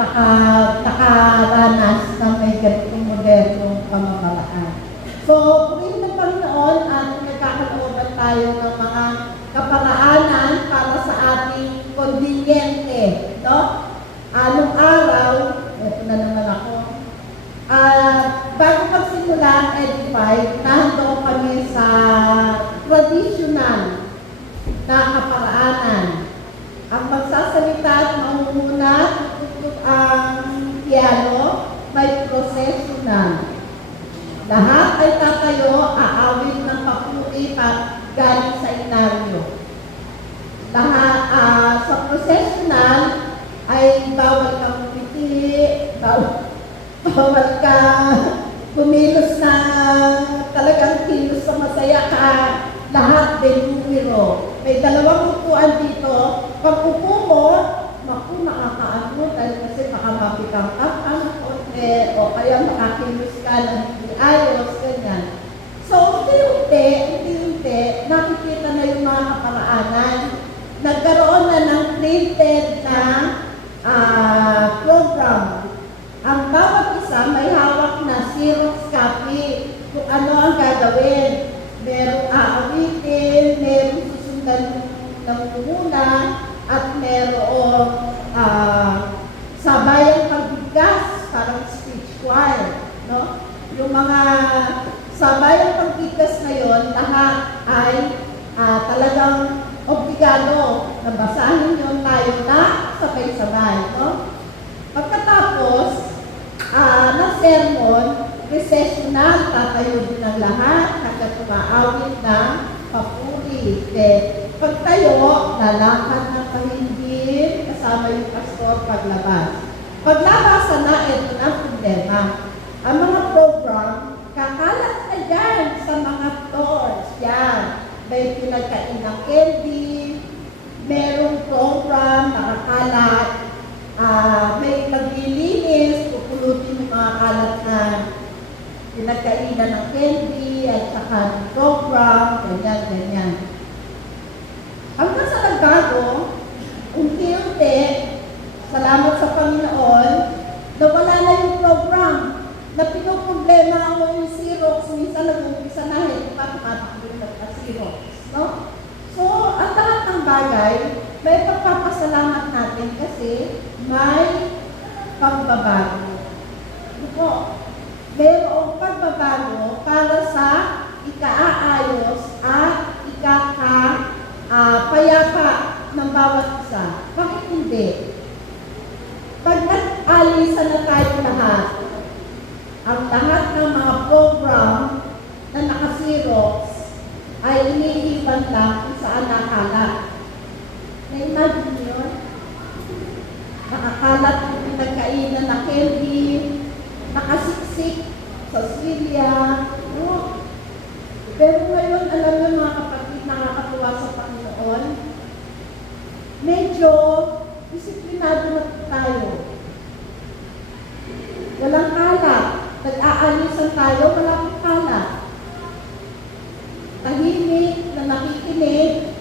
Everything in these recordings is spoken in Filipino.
nakaranas ng may ganitong modernong pamamaraan. So, purihin ng Panginoon at nagkakalooban tayo ng mga kaparaanan para sa ating konbinyente, no? Anong araw, ito na naman ako, bago magsimula ang Edify, nandun kami sa traditional na kaparaanan. Ang magsasalita at mangunguna, tututok ang piano, may processional. Lahat ay tatayo, aawit ng papuri at galing sa inaryo. Lahat sa processional ay bawal kang umiti, bawal ka kumilos na talagang kilos sa masaya ka, lahat denumero. May dalawang upuan dito. Pag upo mo, naku, nakakaano dahil kasi makamapitang ng konti o kaya makakilos ka ng hindi ayos, ganyan. So, unti-unti, nakikita na yung mga kaparaanan. Nagkaroon na ng printed na program. Ang bawat isa may hawak na Xerox copy kung ano ang gagawin. Merong aawitin, merong susundan ng muna, at merong sabayang pagbigkas, parang speech choir. No? Yung mga sabayang pagbigkas na yon, lahat ay talagang obligado na basahin yun tayo na sabay-sabay. No? Pagkatapos ng sermon, recessional, tatayo din ang lahat, hanggang tumaawit ng papuri. Pagtayo, lalakad ng pahinggin, kasama yung pastor paglabas. Paglabasan na, ito na ang problema. Ang mga program, kakalat na dyan sa mga doors. Yan. May pinagkain ng candy, merong program, nakakalat, may paglilinis, pupulutin yung mga kalat na pinagkainan ng candy, at saka program, ganyan. Hanggang sa nagbago, unti-unti, salamat sa Panginoon, nawala na yung program. Na pinoproblema ako yung Xerox, minsan nag-umpisa na patakbo na Xerox. No? So, ang lahat ng bagay, may pagpapasalamat natin kasi may pagbabago. Ito, mayroong pagbabago para sa ikaayos at payapa ng bawat isa. Bakit hindi? Pag nag-alisan na tayo lahat, ang lahat ng mga program na naka-Xerox ay iniiwan lang kung saan nakalat. Na-imagine nyo yun? Nakakalat yung pinagkainan na candy, nakasiksik sa silya. No? Pero ngayon, alam nyo mga kapatid, nakakatuwa sa Panginoon, medyo disiplinado na tayo. Walang kalat. Nag-aalisan tayo, walang kalat. Tahimik na nakikinig.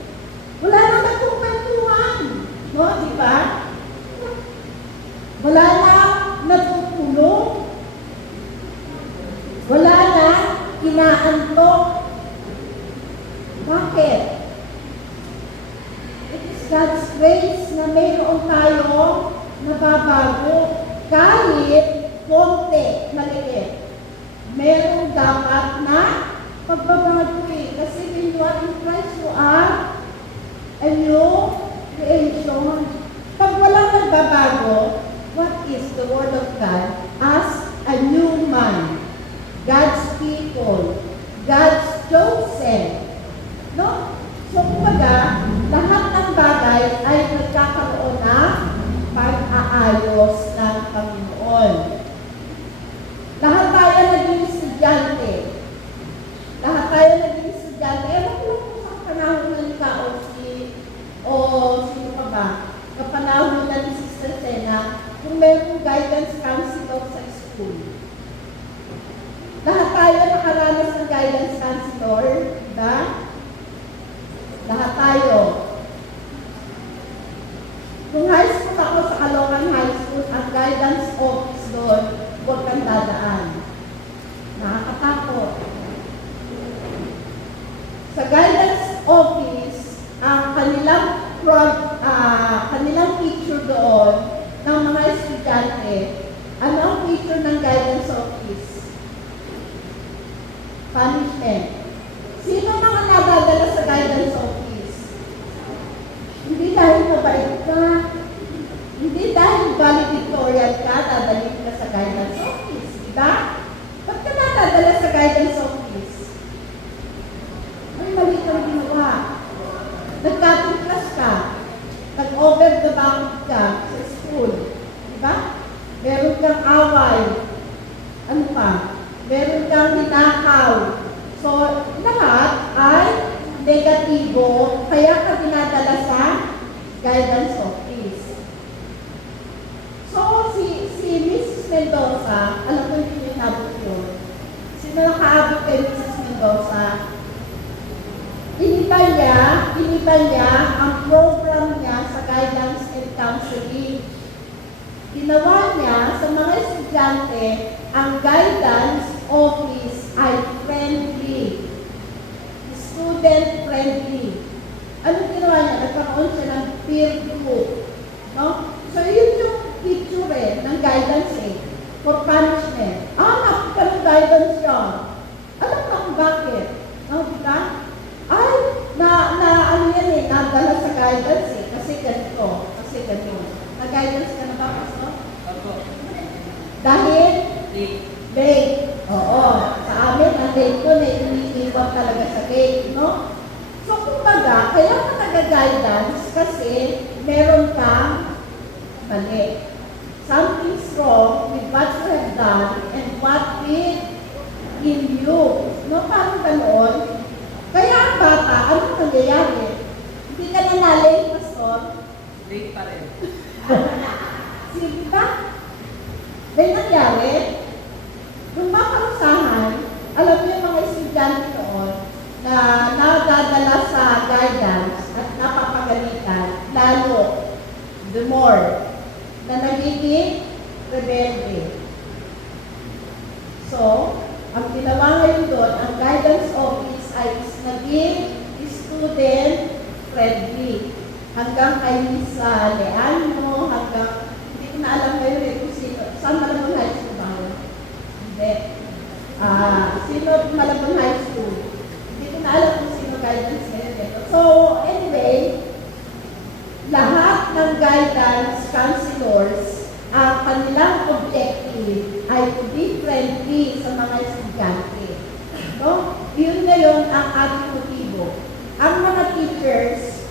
Wala na nagkukwentuhan. No, di ba? Wala na natutulog. Wala na inaantok. Bakit? It is God's grace na mayroon tayo nababago. Kahit konti, maliit. Merong dapat na pagbabago eh. Kasi when you are in Christ, you are a new creation. Pag walang nagbabago, what is the Word of God? As a new man. God's people. God's chosen. No? So, kumbaga, lahat ng bagay ay nagkakaroon na pag-aayos ng Panginoon. Lahat tayo naging estudyante. Lahat tayo naging estudyante. Ewan ko lang kung sa panahon na nila o sino pa ba, kapanahon na ni Sister Sena, kung mayroong guidance counselor sa school. Lahat tayo nakaranas ng guidance counselor, diba? Lahat tayo. Kung high school ako sa Caloocan High School, ang guidance guidance office doon, huwag kang dadaan. Nakakatakot. Sa guidance office, ang kanilang feature doon ng mga estudyante, ano ang feature ng guidance office? Punishment. Sino mga nadadala sa guidance office? Hindi dahil mabait ka, hindi dahil valedictorian ka, dadalhin ka sa guidance office, di ba? Ba't ka nadadala sa guidance office? Ay, mali kang ginawa. Nag-cutting class ka, nag-over the bank ka sa school, di ba? Meron kang away, ano pa? Meron kang hinakaw. So, lahat ay negatibo, kaya ka dinadala sa guidance office. So, si Mrs. Mendoza, alam ko hindi niya nabot yun. Sino nakaabot kay Mrs. Mendoza? Iniba niya ang program niya sa guidance and counseling. Ginawa niya sa mga estudyante, ang guidance office ay friendly, student-friendly. Ano ginawa niya? Nagkaroon siya ng peer group. No? So, yun yung picture ng guidance for punishment. Napaka ng guidance yun. Alam mo kung bakit? No, diba? Ay, ano yan nadala sa guidance kasi ganito, kasi ganito. Na-guidance ka na ba, Pastor? Opo. Dahil? Late. Oo. Sa amin, ang late ko na iniiwan talaga sa gate, no? So, kumbaga, kaya ka nag-guidance kasi meron kang mali. Something's wrong with what you have done and what did in you. No, parang ganoon. Kaya ang bata, ano nangyayari? Hindi ka na nalate, Pastor? Late pa rin. Sige ba? May nangyari, nung makarusahan, alam niyo yung mga estudyante noon na nadadala sa guidance at napapagalitan, lalo, the more, na nagiging rebelde. So, ang ginawa ngayon doon, ang guidance office ay naging student-friendly. Hanggang kay Lisa Leano, hanggang, hindi ko na alam ngayon kung sino, saan Malabon High School ba? Hindi. Sino Malabon High School? Hindi ko na alam kung sino guidance ngayon. So, anyway, lahat ng guidance counselors, ang kanilang objective ay to be friendly sa mga estudyante. No? Yun ngayon ang ating motibo. Ang mga teachers,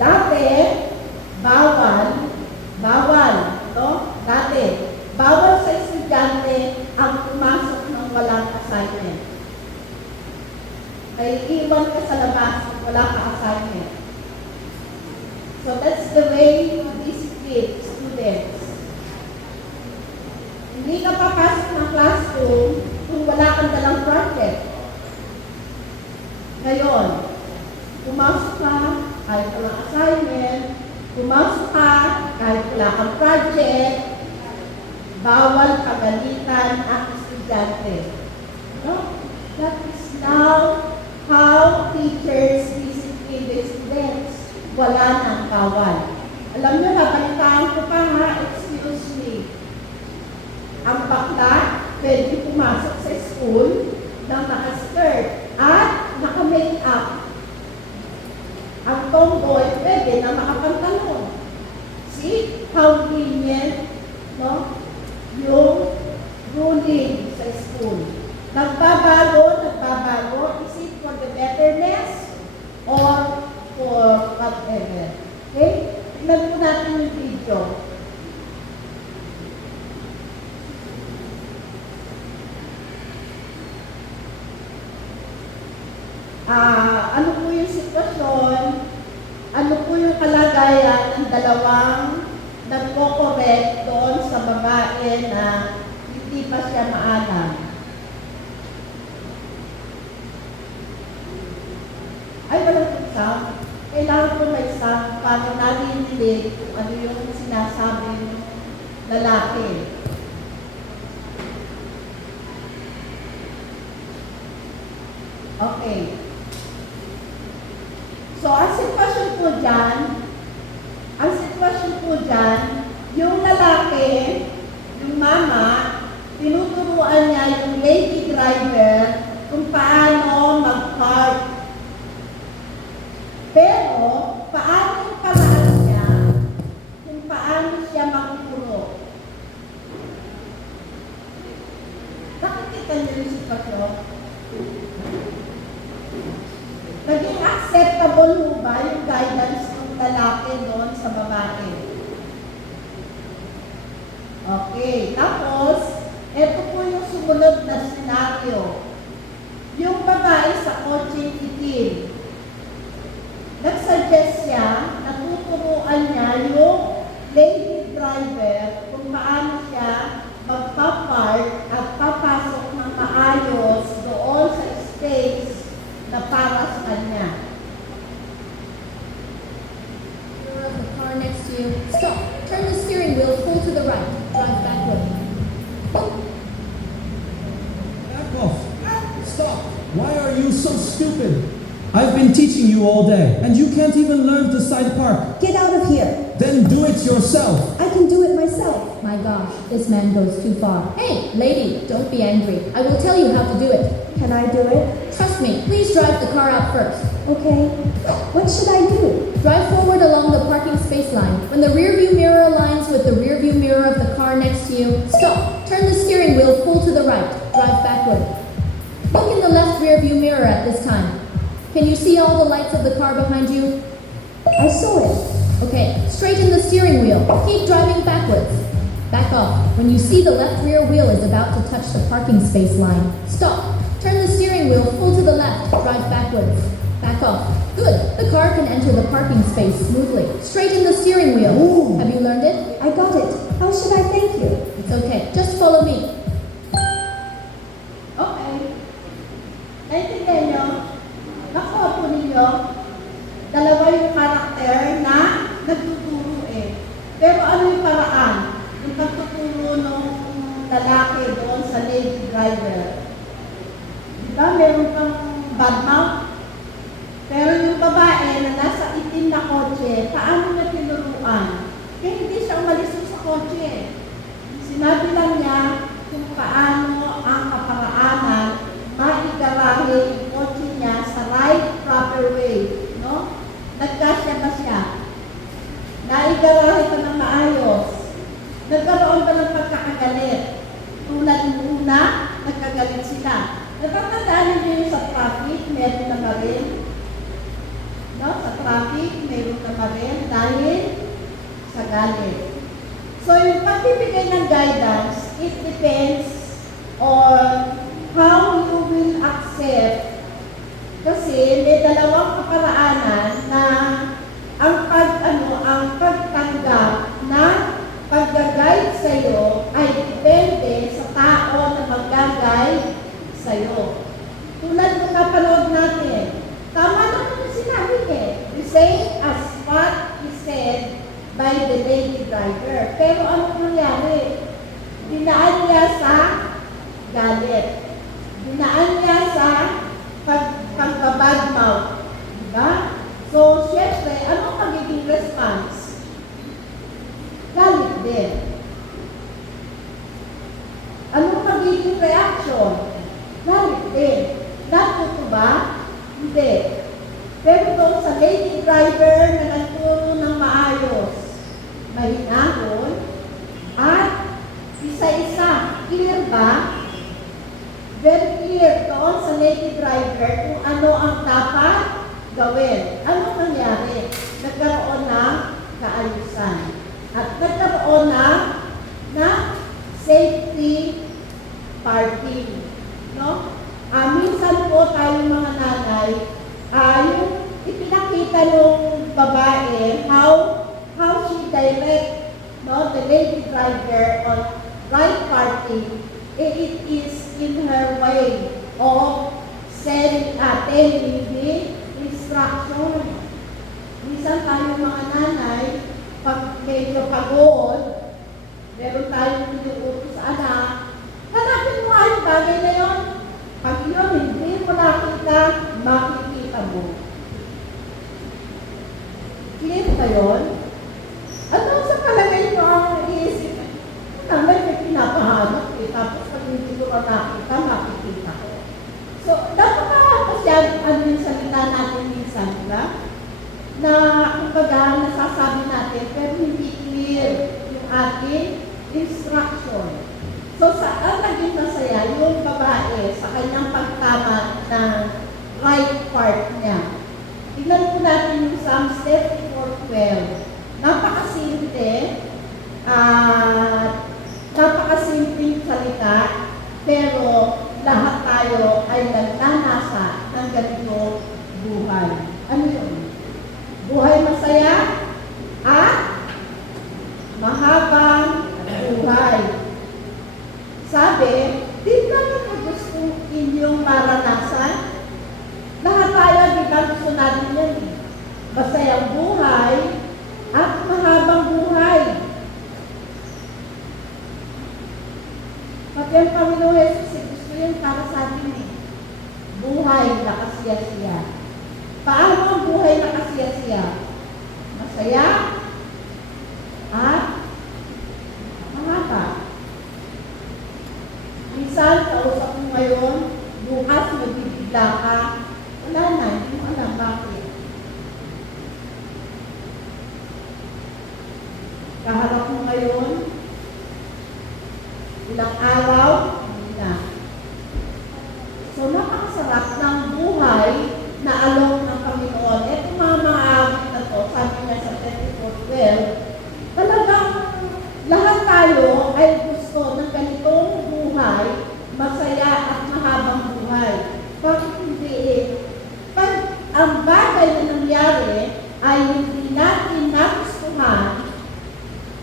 dati, bawal, no? Dati, bawal sa estudyante ang pumasok ng walang assignment. Ay iwan ka sa labas kung wala ka assignment. So that's the way to discipline students. Hindi ka papasok ng classroom kung wala kang dalang project. Ngayon, pumasok ka, kahit walang assignment, pumasok ka, kahit wala kang project, bawal pagalitan ang estudyante. No? That is now how teachers discipline the students. Wala nang bawal. Alam nyo, nabalitaan ko pa ha, excuse me. Ang bakla, pwede pumasok sa school ng naka-skirt at naka-make up. Ang tomboy, pwede na makapantalon. See how lenient, no? Yung ruling sa school. Nagbabago. Is it for the betterness or for whatever? Okay? Tignan po natin yung video. Ano po yung sitwasyon? Ano po yung kalagayan ng dalawang nagko-correct doon sa babae na hindi pa siya maalam? Ay, walang sound. Kailangan po may sound para narinig kung ano yung sinasabi ng lalaki. Okay. So, ang sitwasyon po dyan, yung lalaki, yung mama, tinuturuan niya yung lady driver kung paano mag-park. Pero, paano yung paraan niya kung paano siya magturo? Nakikita niyo yung sitwasyon? Naging acceptable mo ba yung guidance ng lalaki doon sa babae? Okay. Tapos, ito po yung sumunod na senaryo. Yung babae sa kotseng itim. Nagsuggest siya, natuturuan niya yung lady driver kung paano siya magpapark at papasok ng maayos doon sa space na para sa kanya. Mirror of the car next to you. Stop. Turn the steering wheel full to the right. Drive backward. Back off. Stop. Why are you so stupid? I've been teaching you all day, and you can't even learn to side park. Get out of here. Then do it yourself. I can do it myself. My gosh, this man goes too far. Hey, lady, don't be angry. I will tell you how to do it. Can I do it? Trust me, please drive the car out first. Okay. What should I do? Drive forward along the parking space line. When the rear view mirror aligns with the rear view mirror of the car next to you, stop. Turn the steering wheel full to the right. Drive backward. Look in the left rear view mirror at this time. Can you see all the lights of the car behind you? I saw it. Okay, straighten the steering wheel. Keep driving backwards. Back off. When you see the left rear wheel is about to touch the parking space line, stop. Turn the steering wheel full to the left. Drive backwards. Back off. Good. The car can enter the parking space smoothly. Straighten the steering wheel. Ooh. Have you learned it? I got it. How should I thank you? It's okay. Just follow me. Okay. Naintindihan nyo? Nakuha po ninyo, dalawa yung karakter na nagtuturo eh. Pero ano yung paraan? Yung pagtuturo ng lalaki doon sa lady driver. Diba? Meron pang bad mouth. Pero yung babae na nasa itim na kotse, paano niya tinuruan? Kaya hindi siya umalis sa kotse. Sinabi lang niya kung paano ang kaparaanan maigarahe yung kotse niya sa right proper way. No? Nagkasya ba siya? Naigarahe pa ng maayos. Nagkaroon ba ng pagkakagalit? Tulad ng una, nagkagalit sila. Natatandaan niyo yung sa traffic, meron na ba rin? No? Sa traffic, meron na ba rin? Dahil sa galit. So, yung pagbibigay ng guidance, it depends on how you will accept. Kasi may dalawang kaparaanan na ang pagtanggap na pag-guide sa'yo ay depende sa tao na mag-guide sa'yo. Tulad ng napanood natin, tama naman yung sinabi eh. The same as what he said by the lady driver. Pero ano nangyari? Dinaan niya sa galit. Dinaan niya sa pagbabad mouth. Diba? So, syempre, anong magiging response? Galit din. Anong magiging reaction? Galit din. Natuto ba? Hindi. Pero doon sa lady driver na nagturo ng maayos, mahinahon, at isa-isa, clear ba? Very clear doon sa lady driver kung ano ang dapat gawin. Ano nangyari? Nagkaroon ng kaayusan. At nagkaroon na safety parking. No? Minsan po tayo mga nanay, yung ipinakita ng babae how she direct the lady driver on right parking, it is in her way of telling the instruction. Minsan tayo mga nanay, pag medyo pagod, Meron tayong inuutos sa anak. Hanapin mo nga yung bagay na yun. Pag yun, hindi mo nakita, makikita mo. Clear ba yun? Ano sa palagay mo ang iisip? Naman may pinapahanap eh. Tapos pag hindi ko nakita, makikita ko. So, dapat nakakasyan ano yung salita natin minsan, diba? Na kumbaga nasasabi natin, pero hindi clear yung ating instruction. So, saan naging masaya yung babae sa kanyang pagtama ng right part niya? Tignan po natin yung Psalms 34:12. Napakasimple, napakasimpleng salita, pero lahat tayo ay nagnanasa ng ganito buhay. Ano yun? Buhay masaya at mahabang buhay. Sabi, di ba ito gusto inyong maranasan? Lahat tayo, di ba gusto natin yan eh. Masayang buhay at mahabang buhay. Pati ang Panginoon Jesus, gusto yan para sa atin eh. Buhay na kasiya-siya. Paano ang buhay na kasiya-siya? Masaya at mahaba. Minsan, kausap mo ngayon, bukas magbibigla ka, wala na, hindi mo alam bakit. Kaharap mo ngayon, ilang araw, hindi na. So, napakasarap ng buhay na along ng Panginoon. Ito mga awit na to, sabi niya sa 34:12, talagang lahat tayo ay gusto ng ganitong buhay, masaya at mahabang buhay. Bakit hindi eh? Pag ang bagay na nangyari ay hindi natin nagustuhan,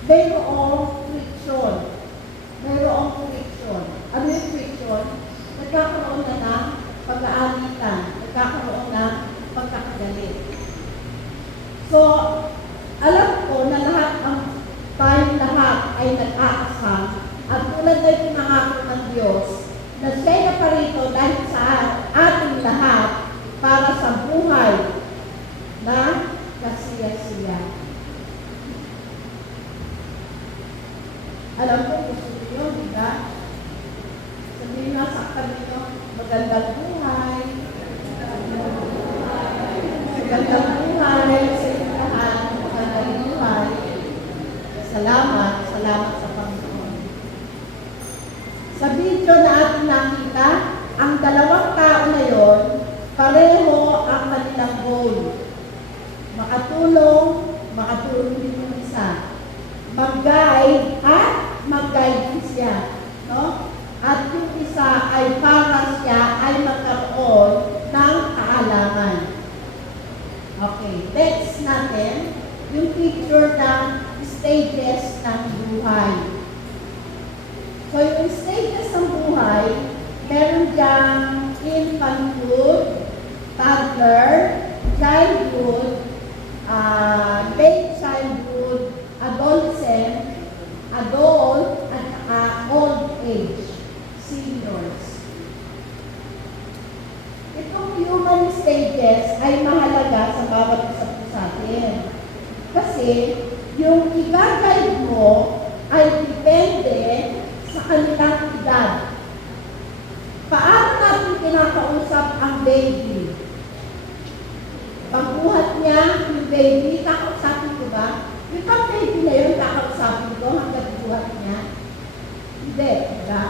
mayroong friction. Mayroong friction. Ano yung friction? Nagkakaroon na ng pag-aalitan. Nagkakaroon ng pagkakagalit. So, alam ko na tayong lahat ay nag-aasam at tulad na pinangako ng Diyos na siya'y naparito dahil sa ating lahat para sa buhay na kasiya-siya. Alam ko, gusto niyo, di ba? Sabihin nga sa kanino, magandang buhay. Magandang buhay sa inyong lahat. Magandang buhay. Salamat sa Panginoon. Sa video na ating nakita, ang dalawang tao na yon, pareho ang kanilang goal. Makatulong din yung isa. Mag-guide at mag-guide din siya. No? At yung isa ay para siya ay magkaroon ng kaalaman. Okay, next natin, yung picture ng stages ng buhay. So, yung stages ng buhay, meron diyang infanthood, toddler, childhood, late childhood, adolescent, adult, at old age, seniors. Itong human stages ay mahalaga sa bawat isa po sa atin. Kasi, yung i-guide mo ay depende sa kanilang edad. Paano natin kinakausap ang baby? Pagbuhat niya, yung baby, kakausapin ko ba? Yung pang-baby na yun, kakausapin ko hanggang buhat niya? Hindi, diba?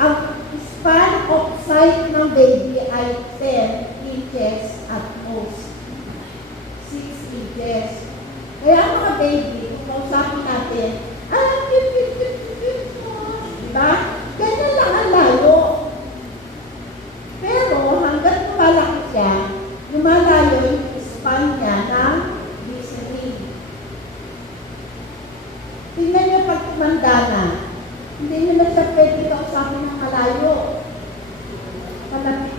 Ang span of sight ng baby ay 10 inches at most. 6 inches. Kaya mga baby, kung kausapin natin, diba? Ganyan lang ang layo. Pero hanggang tumalaki siya, lumalayo yung span niya ng listening. Tingnan niyo pag tumanda na, hindi niyo na siya pwede kausapin ng malayo. Palapit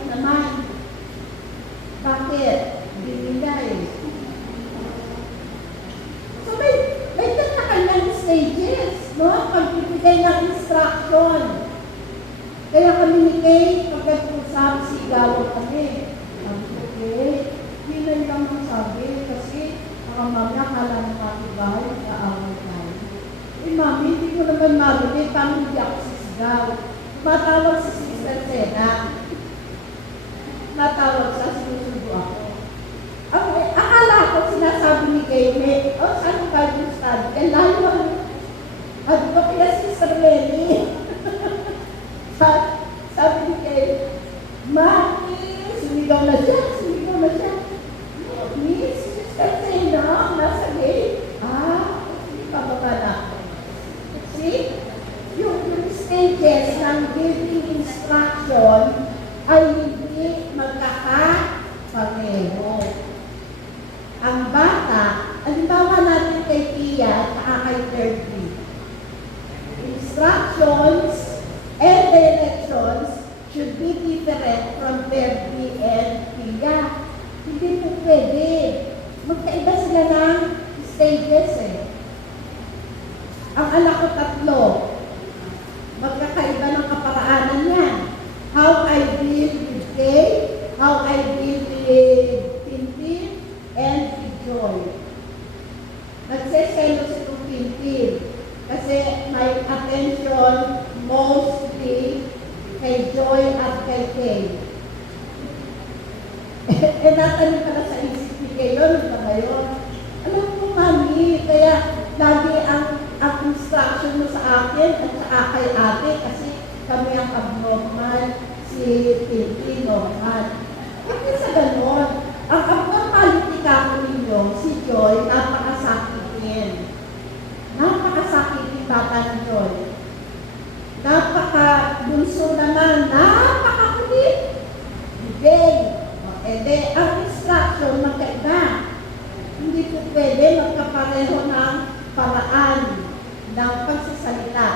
magbigay ng instruction. Kaya kami ni Kay, pag nag-usap, sigawan kami. Sabi ko, Kay, yun lang ang sabi kasi mamaya kala mo kapitbahay, nag-aaway tayo. Mami, hindi ko naman marinig, paano hindi ako sisigaw? Matawag si Sister Sena. Matawag siya, sinusundo ako. Akala ko sinasabi ni Kay, saan ang Bible study? Kaya layo at ko kaya Sister Lenny. Sabi ni Kay, Mami, sumigaw na siya. Miss, Sister Sena, nasa gate. Pababa na ako. See? Yung stages ng giving instruction ay hindi magkakapareho. Ang bata, halimbawa natin kay Tia at kay Kirby. Instructions and directions should be different from Kirby and Tia. Hindi po pwede. Magkaiba sila ng stages eh. Ang anak ko 3. Magkakaiba ng kaparaanan yan. How I deal with Kay, how I deal with Tintin, and with Joy. Nagseselos itong Tintin kasi may attention mostly kay Joy at kay Kay. Natanim pala sa isip ni Kay yun, ngayon. Alam mo, Mami, kaya lagi ang instruction mo sa akin at sa kay ate kasi kami ang abnormal, si Tintin normal. Bakit sa ganon? Ang abnormality kako ninyo, si Joy, napakasakitin. Napakasakitin bata ni Joy. Napaka-bunso naman, napakakulit. Bigay. Ang instruction magkaiba. Hindi po pwede magkapareho ng paraan ng pagsasalita.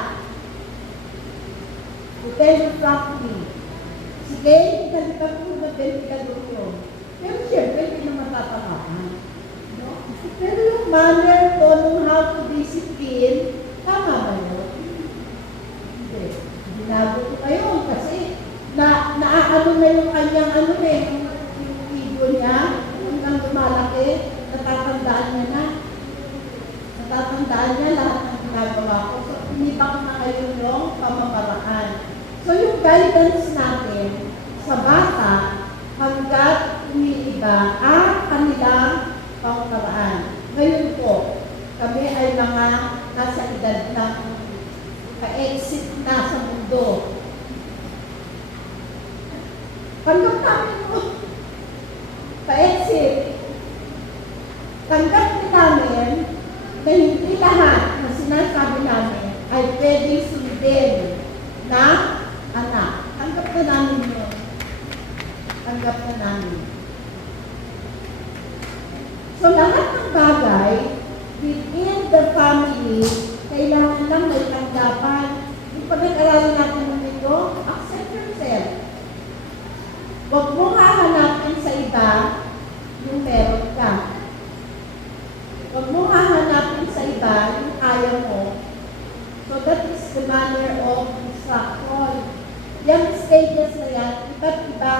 To tell you frankly, sige, ikalitan ko na delikado yun. Pero siyempre, hindi naman tatamaan. No? Pero yung manner ko nung how to discipline, tama ba yun? Hindi. Binago ko kayo kasi naaano na yung kanyang yung ego niya, hanggang lumalaki, natatandaan niya na. Natatandaan niya lahat ng ginagawa ko. So, inibak na kayo yung pamamaraan. So, yung guidance natin sa bata, hanggat umiiba ang kanilang pamamaraan. Ngayon po, kami ay mga nasa edad ng ka-exit na sa mundo. Tanggap namin po, ka-exit. Tanggap namin na hindi lahat na sinasabi namin ay pwedeng sundin na anak. Tanggap na namin yun. Tanggap na namin. So lahat ng bagay within the family, kailangan lang may tanggapan. Yung pag-aralan natin ng ito, accept yourself. Huwag mo hahanapin sa iba yung meron ka. Huwag mo hahanapin sa iba yung kaya mo. So that is the manner of instruction. Yung stages na yan, iba't iba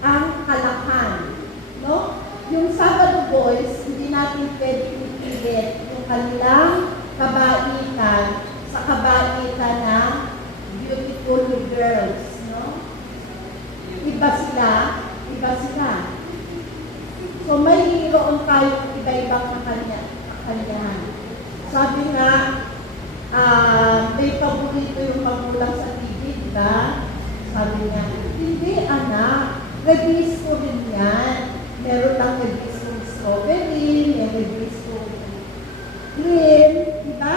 ang kalakhan. No? Yung Sabado Boys, hindi natin pwede ipilit yung kanilang kabaitan sa kabaitan ng beautiful girls. No? Iba sila. So may hiroon tayo iba-ibang kakanyahan. Sabi nga, may paborito yung magulang sa TV, diba? Sabi niya, hindi anak, release ko rin yan. Meron lang release ko strawberry, may release ko cream, diba?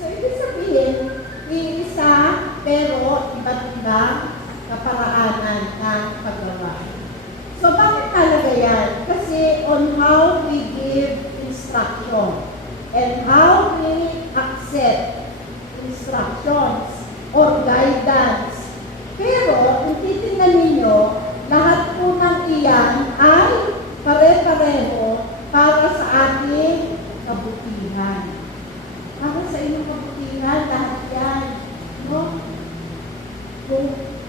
So ibig sabihin, iisa, pero iba't ibang kaparaanan ng paggawa. So bakit talaga yan? Kasi on how we give instruction and how we accept instructions or guidance. Pero kung titingnan ninyo, lahat po ng iyan ay pare-pareho para sa ating kabutihan. Para sa inyong kabutihan, lahat yan.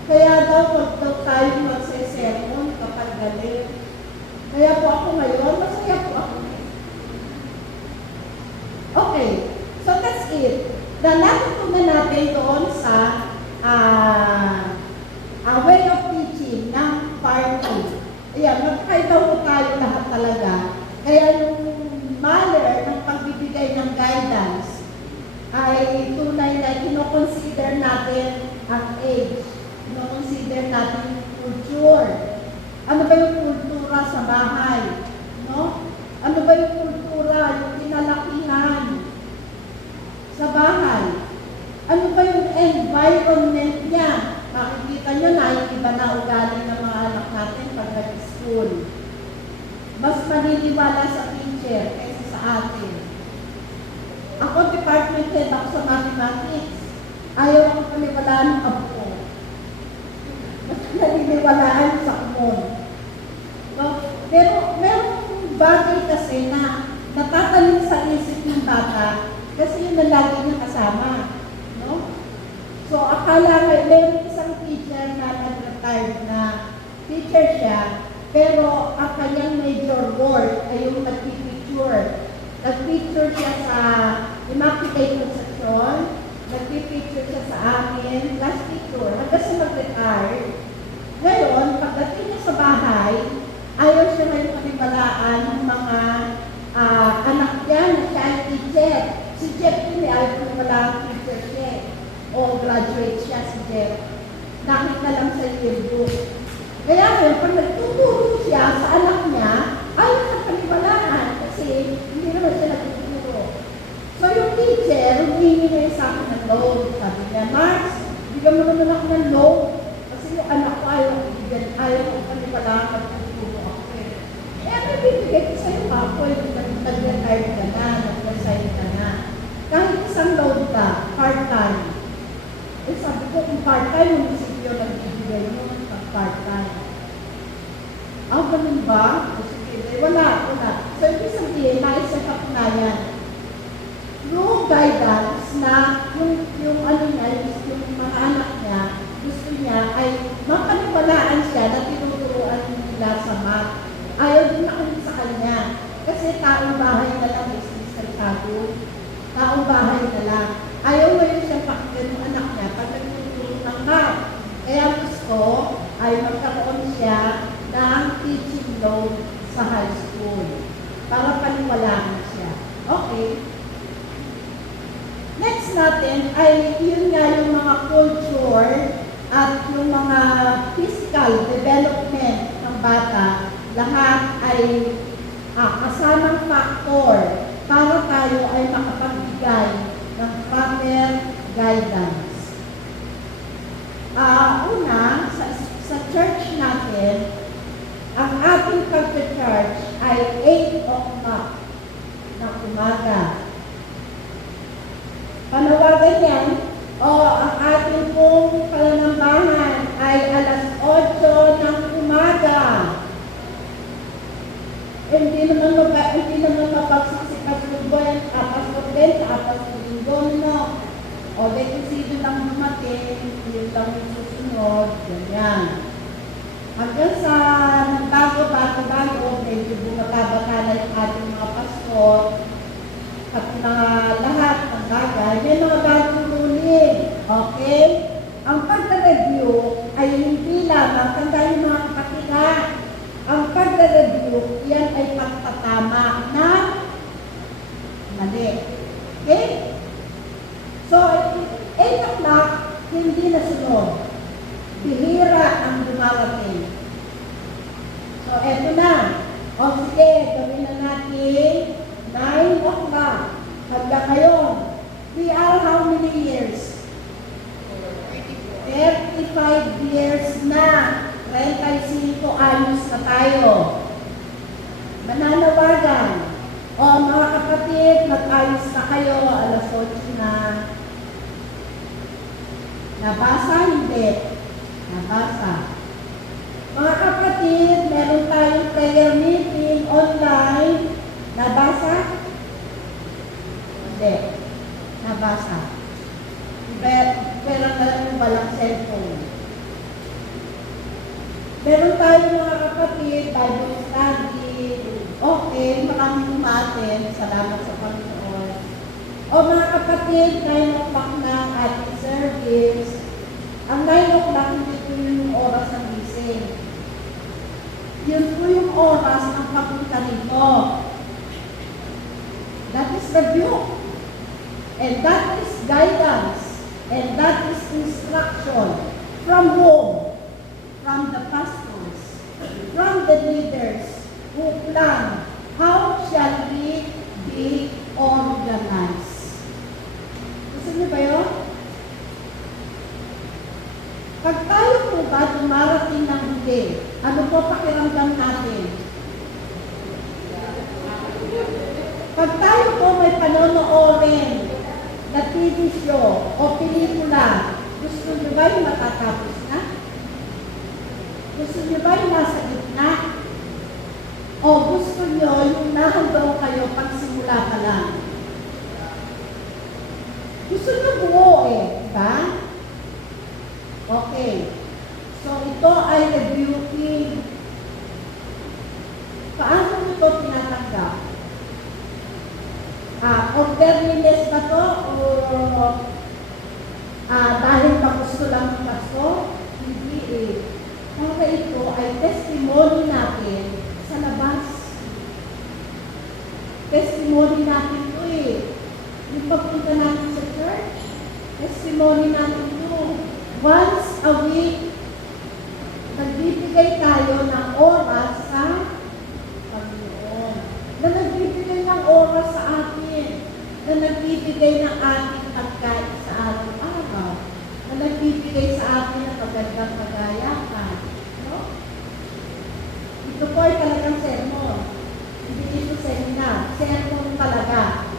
Kaya daw, huwag daw tayo magsesermon kapag galit. Kaya po ako ngayon, masaya po ako. Okay, so that's it. Natutunan natin doon sa way of teaching ng party. Ayan, magkakaiba po tayo lahat talaga. Kaya yung manner ng pagbibigay ng guidance ay tunay na kinoconsider natin ang age. Kinoconsider natin yung culture. Ano ba yung kultura sa bahay? No? Ano ba yung kultura, yung kinalakihan sa bahay? Ano ba yung environment niya? Makikita nyo na, yung iba na ugali ng mga anak natin pag nag-school. Mas maniniwala sa teacher kaysa sa atin. Ako, department head ako sa mathematics. Ayaw ako paniwalaan ng abo ko. Mas naniniwalaan sa kumon. So, pero merong bagay kasi na natatanim sa isip ng bata kasi yun na lagi niya kasama. No? So, akala nga, meron isang teacher na nag-retired na teacher siya, pero ang kanyang major work ay yung nagpipicture. Nagpicture siya sa Immaculate Conception, nagpipicture siya sa amin, last picture, hanggang sa mag-retire. Ngayon, pagdating niya sa bahay, ayaw siya ngayon paniwalaan ng mga anak niya na siya ay teacher. Si Jeff din ayaw paniwalaan teacher siya. O graduate siya si Jeff. Nakita lang sa yearbook. Kaya ngayon, pag nagtuturo siya sa anak niya, ayaw siya paniwalaan kasi hindi naman siya nagtuturo. So yung teacher, humingi na sa akin ng loan. Sabi niya, Mars, bigyan mo naman ako ng loan. Kasi yung anak ko ayaw ko paniwalaan nagtuturo ako. Eh, ano bibigay ko sa'yo pa? Pwede nag-retire ka na, nag-resign ka na. Kahit isang loan ka, part-time. Eh, sabi ko, kung part-time, yung munisipyo nagbibigay mo ng part-time. Ganun ba? O sige, wala. So, ibig sabihin, na-set up na yan. Through guidance na yung ano niya, yung mga anak niya, gusto niya ay mapaniwalaan siya na tinuturuan nila sa math. Ayaw din ako sa kanya. Kasi taong bahay na lang, business na sabi. Taong bahay na lang. Ayaw mo yun siya pakinggan yung anak niya pag nagtuturo ng math. Kaya gusto ay magkaroon siya ng teaching loan sa high school para paniwalaan siya. Okay. Next natin ay yun nga yung mga culture at yung mga physical development ng bata. Lahat ay kasamang factor para tayo ay makapagbigay ng proper guidance. Una, sa church natin, ang ating pagka-church ay 8 o'clock ng umaga. Panawagan yan, ang ating pong pananambahan ay alas 8 ng umaga. Hindi naman mapagsak si Pastor Boy, Pastor Ben, Pastor Linggono. O, kung sino lang dumating, yun lang yung susunod, ganyan. Hanggang sa nagbago, medyo bumababa na yung ating mga pastor at mga lahat ng bagay, may mga bagong ruling. Okay? Ang pagre-review ay hindi lamang, tanda yung mga kapatida, ang pagre-review, yan ay pagtatama na mali. Okay? So, 8 o'clock, hindi nasunod. Bihira ang dumarating. So, eto na. O sige, gawin na natin 9 o'clock. Hanggang ngayon. We are how many years? 35 years na. 35 anos na tayo. Mananawagan. O mga kapatid, mag-ayos na kayo. Alas 8 na. Nabasa? Hindi. Nabasa. Mga kapatid, meron tayong prayer meeting online. Nabasa? Hindi. Nabasa. Pero walang cellphone. Meron tayo mga kapatid, Bible study, okay, maraming umaten, salamat sa Panginoon. O mga kapatid, 9 o'clock na ang ating service. Ang 9 o'clock, hindi po yung oras ng gising. Yun po yung oras ng papunta nito. That is rebuke. And that is guidance. And that is instruction. From whom? From the pastors. From the leaders who plan how shall we be organized. Gusto niyo ba yun? Pag tayo po ba dumarating ng huli, ano po pakiramdam natin? Pag tayo po may panonoodin na TV show o pelikula, gusto niyo ba yung matatapos na? Gusto niyo ba yung nasa gitna? O gusto niyo yung nahandong kayo pagsimula pa lang? Gusto niyo buo diba? Okay. So ito ay rebuking. Paano niyo ito tinatanggap? Orderliness ba to? O dahil ba gusto lang ng pastor? Hindi Kaya ito ay testimony natin sa labas. Testimony natin ito Yung pagpunta natin sa church, testimony natin ito. Once a week, nagbibigay tayo ng oras sa Panginoon. Na nagbibigay ng oras sa atin. Na nagbibigay ng ating pagkain sa araw-araw. Na nagbibigay sa atin ng magandang kagayahan. No? Ito po ay talagang sermon. Hindi ito seminar. Sermon talaga.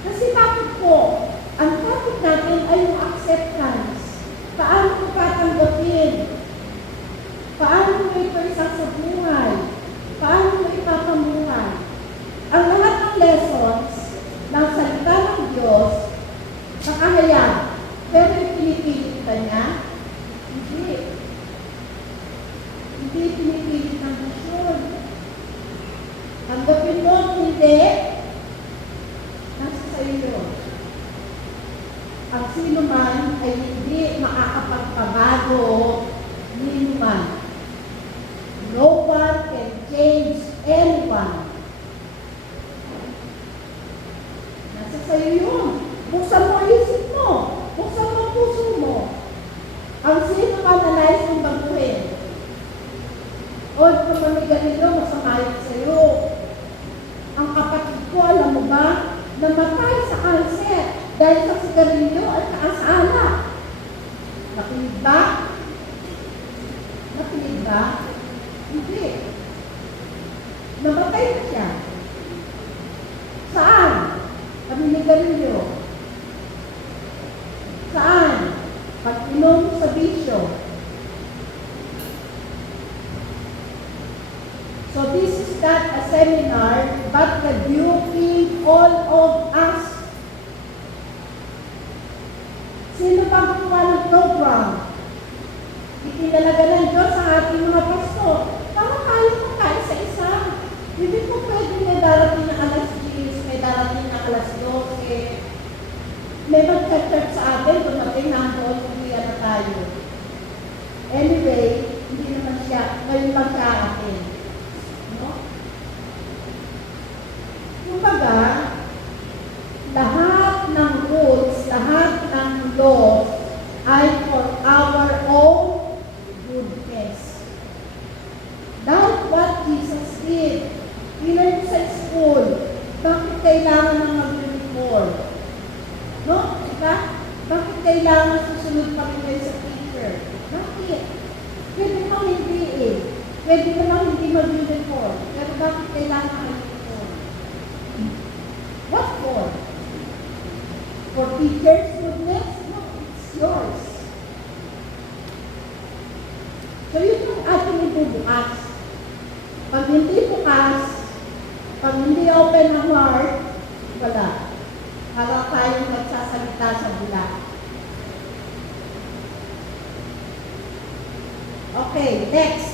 Kasi bakit po? Ang topic natin ay yung acceptance. Paano mo tatanggapin? Paano mo ito isasabuhay? Paano mo ipapamuhay? Ang lahat ng lessons ng salita ng Diyos, nakahayag. Pero yung pinipilit ka niya, hindi. Hindi pinipilit ng Diyos. Tanggapin mo, hindi. Nasa sa iyo. Ang sino man ay hindi makakapagpabago ni man. No one can change anyone. Nasa sa iyo yun. Buksan mo ang isip mo. Buksan mo ang puso mo. Ang sino man na nais mong baguhin. O kung maniganilo, masama yun sa iyo. Ang kapatid ko, alam mo ba, namatay sa kanser dahil sa sigarilyo at kaasala. Nakinig ba? Nakinig ba? Hindi. Namatay na siya. Saan? Paninigarilyo. Saan? Pag-inom sa bisyo. So this is not a seminar, but rebuking all of us. Sino pa gumawa ng program? Itinalaga ng Diyos sa ating mga pastor. Para tayo magkaisa-isa. Hindi po pwede may darating na alas 10, may darating na alas 12. May magka-church sa atin, dumating na ang uwi na tayo. Anyway, hindi naman siya, ngayon lang siya atin. No? Kumbaga, lahat ng rules, lahat ng laws ay for our own goodness. That's what Jesus did. Ilan sa school, bakit kailangan ng mag-uniform? No? Diba? Bakit kailangan susunod pa rin kayo sa teacher? Bakit? Pwede naman hindi Pwede naman hindi mag-uniform. Pero bakit kailangan mag-uniform? What for? For teacher's goodness? No, it's yours. So yun yung ating ibubukas. Pag hindi bukas, pag hindi open ang heart, wala. Para tayong nagsasalita sa bula. Okay, next.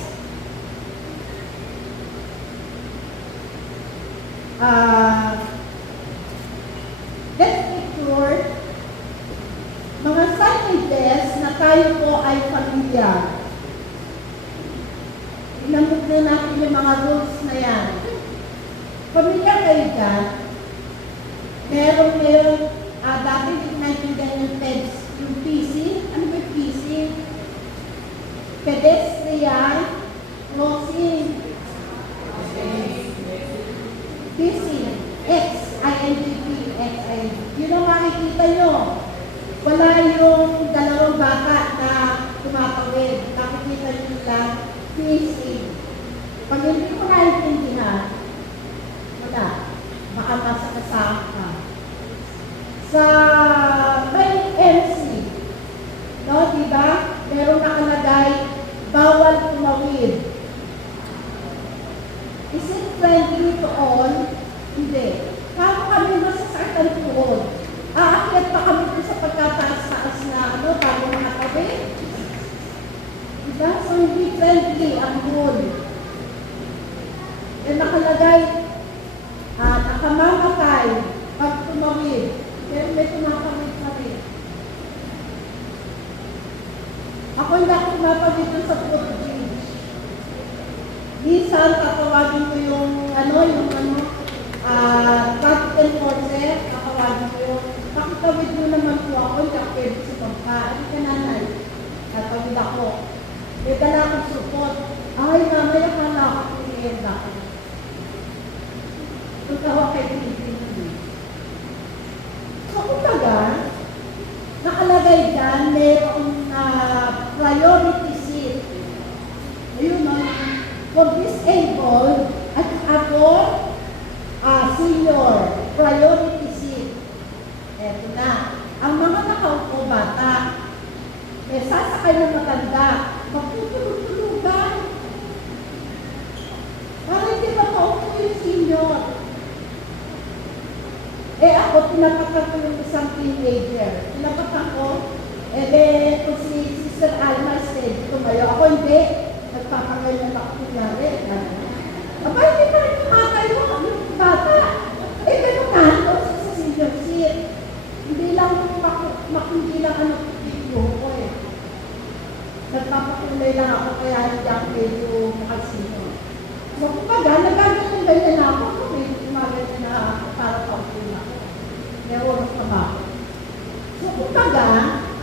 tayo po ay pamilya. Inamit na natin yung mga rules na yan. Pamilya kayo dyan. Meron, dati hindi naintindihan yung TEDS, yung PC. Ano ba yung PC? Pedestrian crossing. PC. X-I-N-G-P. X-I-N-G. Yun ang makikita nyo. Wala yung dalawang bata na tumatawid. Nakikita nyo lang PC. Pag hindi mo naintindihan, wala. Baka nasa kasama ka. Sa may MC, no, diba? Meron nakalagay, bawal tumawid. Is it friendly to all? Hindi. Paano kami masasaktan tuhod? Aakyat pa kami dun sa pagkataas-taas na bago makatawid? Diba? So, hindi friendly ang rule. Then nakalagay, nakamamatay pag tumawid. Pero may tumapawid pa rin. Ako hindi ako tumapawid dun sa footbridge. Minsan, tatawagin ko yung traffic enforcer, tatawagin ko yung, pakitawid mo naman po ako, hindi ako pwede sa pagka. Ano ka nanay? Tatawid ako. May dala akong support. Ay, mamaya ka na ako pinihend ako. Tutawa kay Pilipino. So, kumbaga, nakalagay dyan, mayroong priority seat. Ayun, no? For disabled at for senior, priority seat. Eto na. Ang mga nakaupo bata, may sasakay na matanda, magtutulog-tulugan. Para hindi makaupo yung senior. Ako, pinapatan ko yung isang teenager. Pinapatan ko, kung si Sister Alma stage, tumayo. Ako hindi. Nagpapangayon ako kunyari. Aba, hindi pa rin kumakayo yung bata. Ganun nga, sa senior seat. Hindi lang video ko eh. Nagpapakulay lang ako kaya hindi ako medyo makasino. So, kumbaga, nagagawin na ako. Umaganyan na ako para pausin ako. May oras na ba ako? So, kumbaga,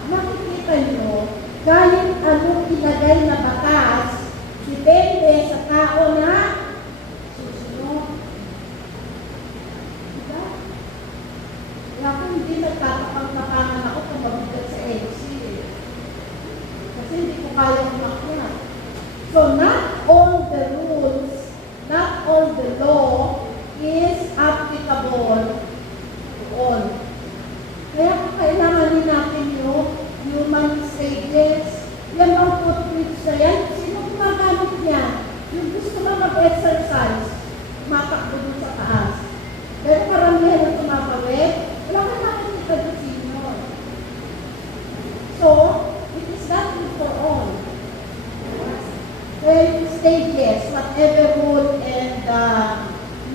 makikita nyo, kahit anong ilagay na batas, depende sa tao na susunod. Diba? Kaya kung hindi nagtatapang-tapangan ako kung mabigat sa MC eh. Kasi hindi ko kaya kumakya. So, not all the rules, not all the law is applicable to all. Kaya kung kailangan din natin yung human stages, yan ang footbridge na yan. Sino gumagamit niya? Yung gusto na mag-exercise, matakbo dun sa taas. Pero karamihan na tumapawid, wala ka nakikita doon sino. So, it is not good for all. Kaya stages, whatever rule and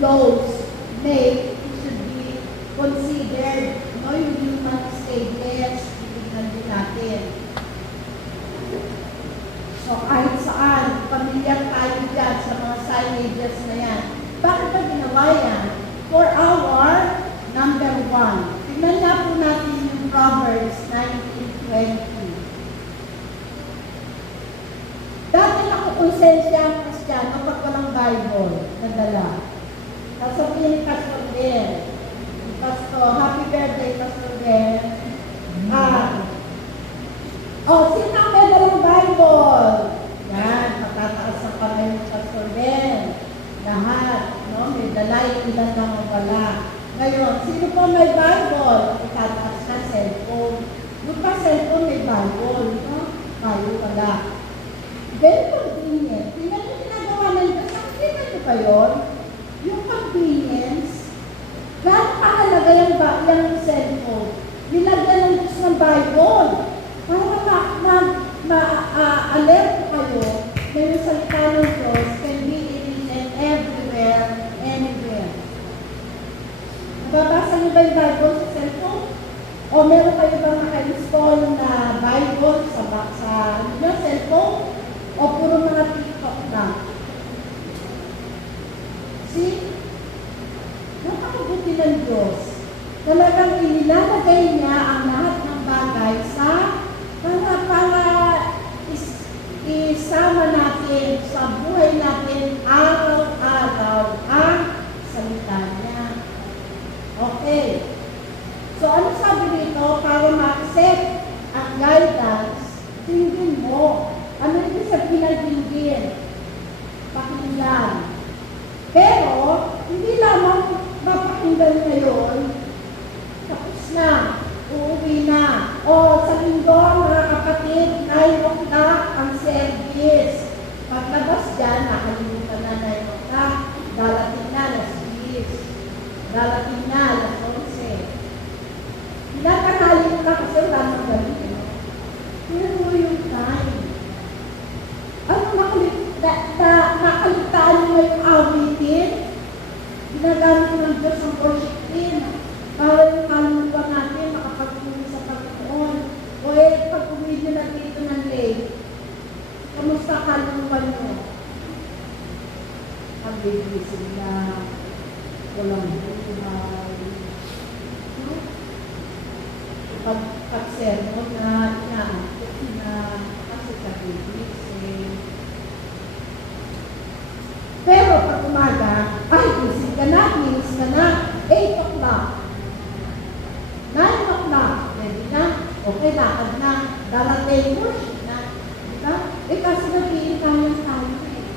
laws make, it should be considered. Yung human stages, titignan din natin. So, kahit saan, pamilyar tayo dyan sa mga signages na yan. Bakit ba ginawa yan? For our number 1. Tignan nga po natin yung Proverbs 19:20. Dati nakukonsensya ang Kristiyano pag walang Bible na dala. Sasabihin ni Pastor Ben, Pastor, happy birthday, Pastor Ben. Sino ang may dalang Bible? Yan, matataas ang kamay ng Pastor Ben. Lahat, no? May dalay, ilan lang ang wala. Ngayon, sino po may Bible? Itataas na cellphone. Yung pa cellphone may Bible, no? Bible wala. Very convenient. Tingnan yung ginagawa ng Diyos. Nakikita nyo ba yun? Yung convenience, gano'ng kahalaga yung cellphone? Nilagyan ng Diyos ng Bible. Para ma-alert kayo na yung salita ng Diyos can be written everywhere, anywhere. Nababasa niyo ba yung Bible sa cellphone? O meron kayo bang naka-install na Bible sa Ilalagay niya ang lahat ng bagay para isama natin sa buhay natin araw-araw ang salita niya. Okay. So, ano sabi dito? Para ma-accept ang guidance, tingin mo. Ano yung sabihin ng tingin? Pakinggan. Pero, hindi lamang mapakinggan ngayon, tapos na, uuwi na. O, sa linggo, mga kapatid, 9 o'clock ang service. Paglabas dyan, nakalimutan na 9 o'clock, darating na alas 10. Darating na alas 11. Pinatanghali ko na kasi wala nang gabi. Pero yung time. Ano nakalitaan mo yung awitin? Ginagamit ng Diyos ang worship team para yung kaluluwa natin makapag-uwi sa Panginoon. O pag-uwi nyo na dito ng late, kamusta kaluluwa nyo? Pag-ibisig na, walang buhay. No? Pag-sermon na, inaantok na, kasi pag-ibisig. Pero pag umaga, ay, gising ka na, kinis ka na, 8 o'clock. 9 o'clock, ready na, okay, lakad na, darating, worship na. Diba? Kasi nag-iintayan tayo eh.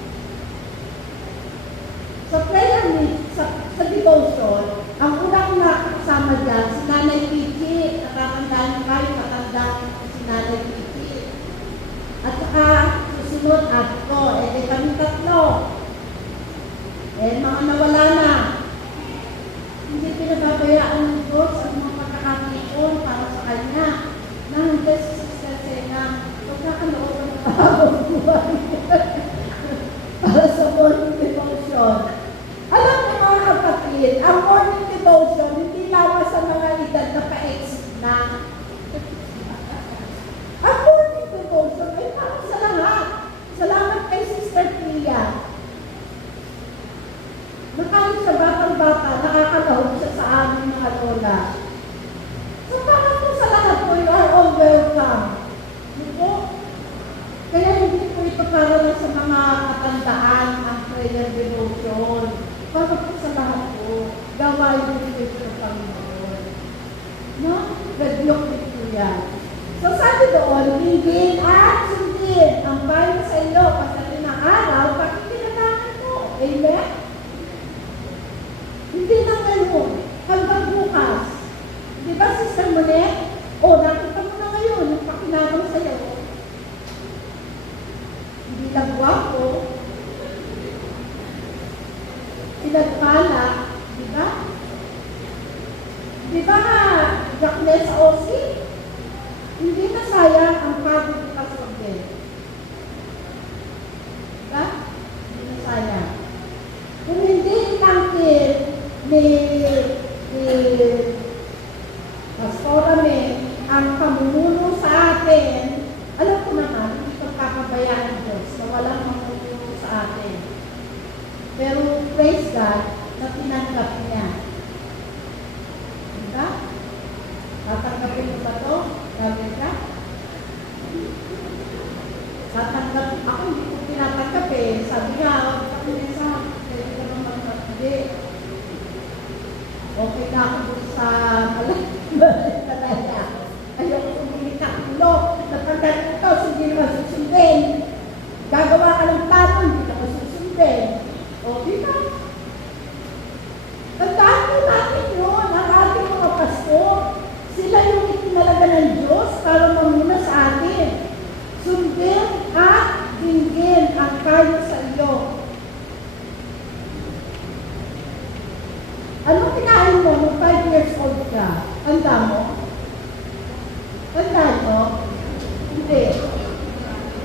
Sa prayer meet, sa devotion, ang unang nakasama dyan, si Nanay Pichi, natatandaan nyo kayo, matandaan si Nanay Pichi. At saka, susunod at ko, kami tatlo. Mga nawala na. Hindi pinababayaan ng Diyos ang mga pagkakataon para sa Kanya. Nandiyan sa Sister Sena, pagkakalooban ng mahabang buhay para sa morning devotion. Alam niyo mga kapatid, ang morning devotion hindi lamang sa mga edad na pa-exit na. Ang morning devotion ay para sa lahat. Salamat kay Sister Pia. Nakalit sa batang-bata, nakakalahog siya sa aming mga lola. So, bakit po sa lahat po, you are all welcome. Diba? Kaya hindi po ito para lang sa mga katandaan ang prayer devotion. Para po sa lahat po, gawain mo ito sa Panginoon. No? Gadyok ito yan. So, sabi doon, hingin at sundin ang bayan sa iyo pagdating ng araw, pakikinatakan mo. Amen? Hindi na ngayon, hanggang bukas. Di ba, Sister Monet? O, nakita mo na ngayon, yung pakinabang sa'yo. Hindi lang guwapo. Pinagpala. Di ba? Di ba, Jacqueline sa Osi? Hindi na sayang ang pagod ng kaswagin. Di ba? Hindi na sayang. Kung hindi inangkin ni Pastora May ang pamumuno sa atin, alam ko naman, hindi pagkakabayaan ng Diyos na walang mamumuno sa atin. Pero praise God na tinanggap niya. Diba? Tatanggapin mo ba ito? Sabi ka? Tatanggap, ako hindi ko tinatanggap eh. Sabi nga, ako nisa, hindi ka naman hindi. Okay na ako doon sa malaya. Ayoko sumili ka ulo. Napagkat ito, hindi naman susundin. Gagawa ka ng plano, hindi ka masusundin. O, di ba? Tandaan mo natin yun, ang ating mga pastor. Sila yung itinalaga ng Diyos para mamuna sa atin. Sundin at dinggin ang kayo sa iyo. Anong kinain mo nung 5 years old ka? Tanda mo? Tanda mo? Hindi.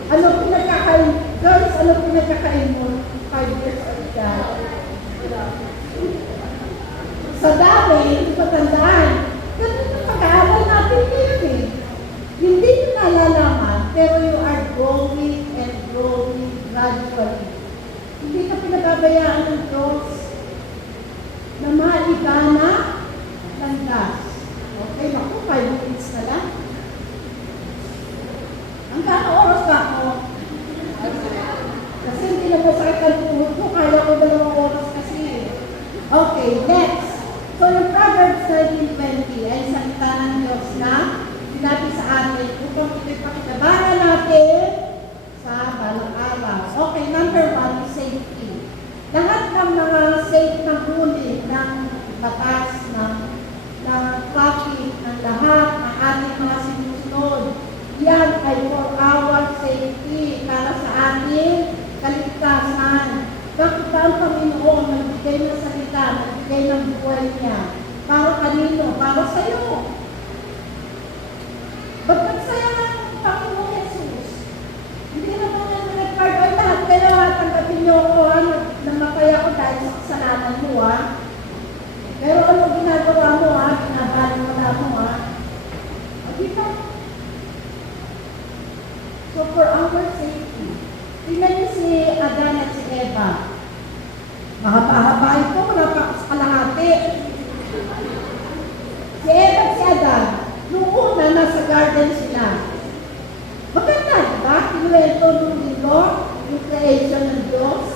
Anong pinagkakain? Girls, anong pinagkakain mo nung 5 years old ka? Sa dami, hindi ko tandaan. Ganun ang pag-aaral natin ngayon eh. Hindi nyo nalalaman, pero you are growing and growing gradually. Hindi ka pinagabayaan ng Diyos na maibana ng gas. Okay? Hanggang oras ba ako? Kasi hindi na masakit ang tuhod ko. Kaya ko 2 oras kasi. Okay, next. So yung Proverbs 13:20 ay salita ng Diyos na sinabi sa atin upang ito'y pakitabaran natin sa balang araw. Okay, number 1 is safety. Lahat ng mga safe na huli ng batas, ng traffic, ng lahat ng ating mga sinusunod, yan ay for our safety, para sa ating kaligtasan. Bakit ba ang Panginoon nagbigay ng salita, nagbigay ng buhay niya? Para kanino? Para sa'yo. Ba't nagsaya ng Panginoon Jesus? Hindi naman yan nag-record, ay lahat kayo tanggapin niyo ako, namatay ako dahil sa kasalanan mo Pero ano ginagawa mo binabalik mo na mo Diba? So for our safety, tingnan niyo si Adan at si Eva. Mahaba-haba ito, wala pa sa kalahati. Si Eva at si Adan, noong una nasa garden sila. Maganda, diba? Kinuwento nung libro, yung creation ng Diyos.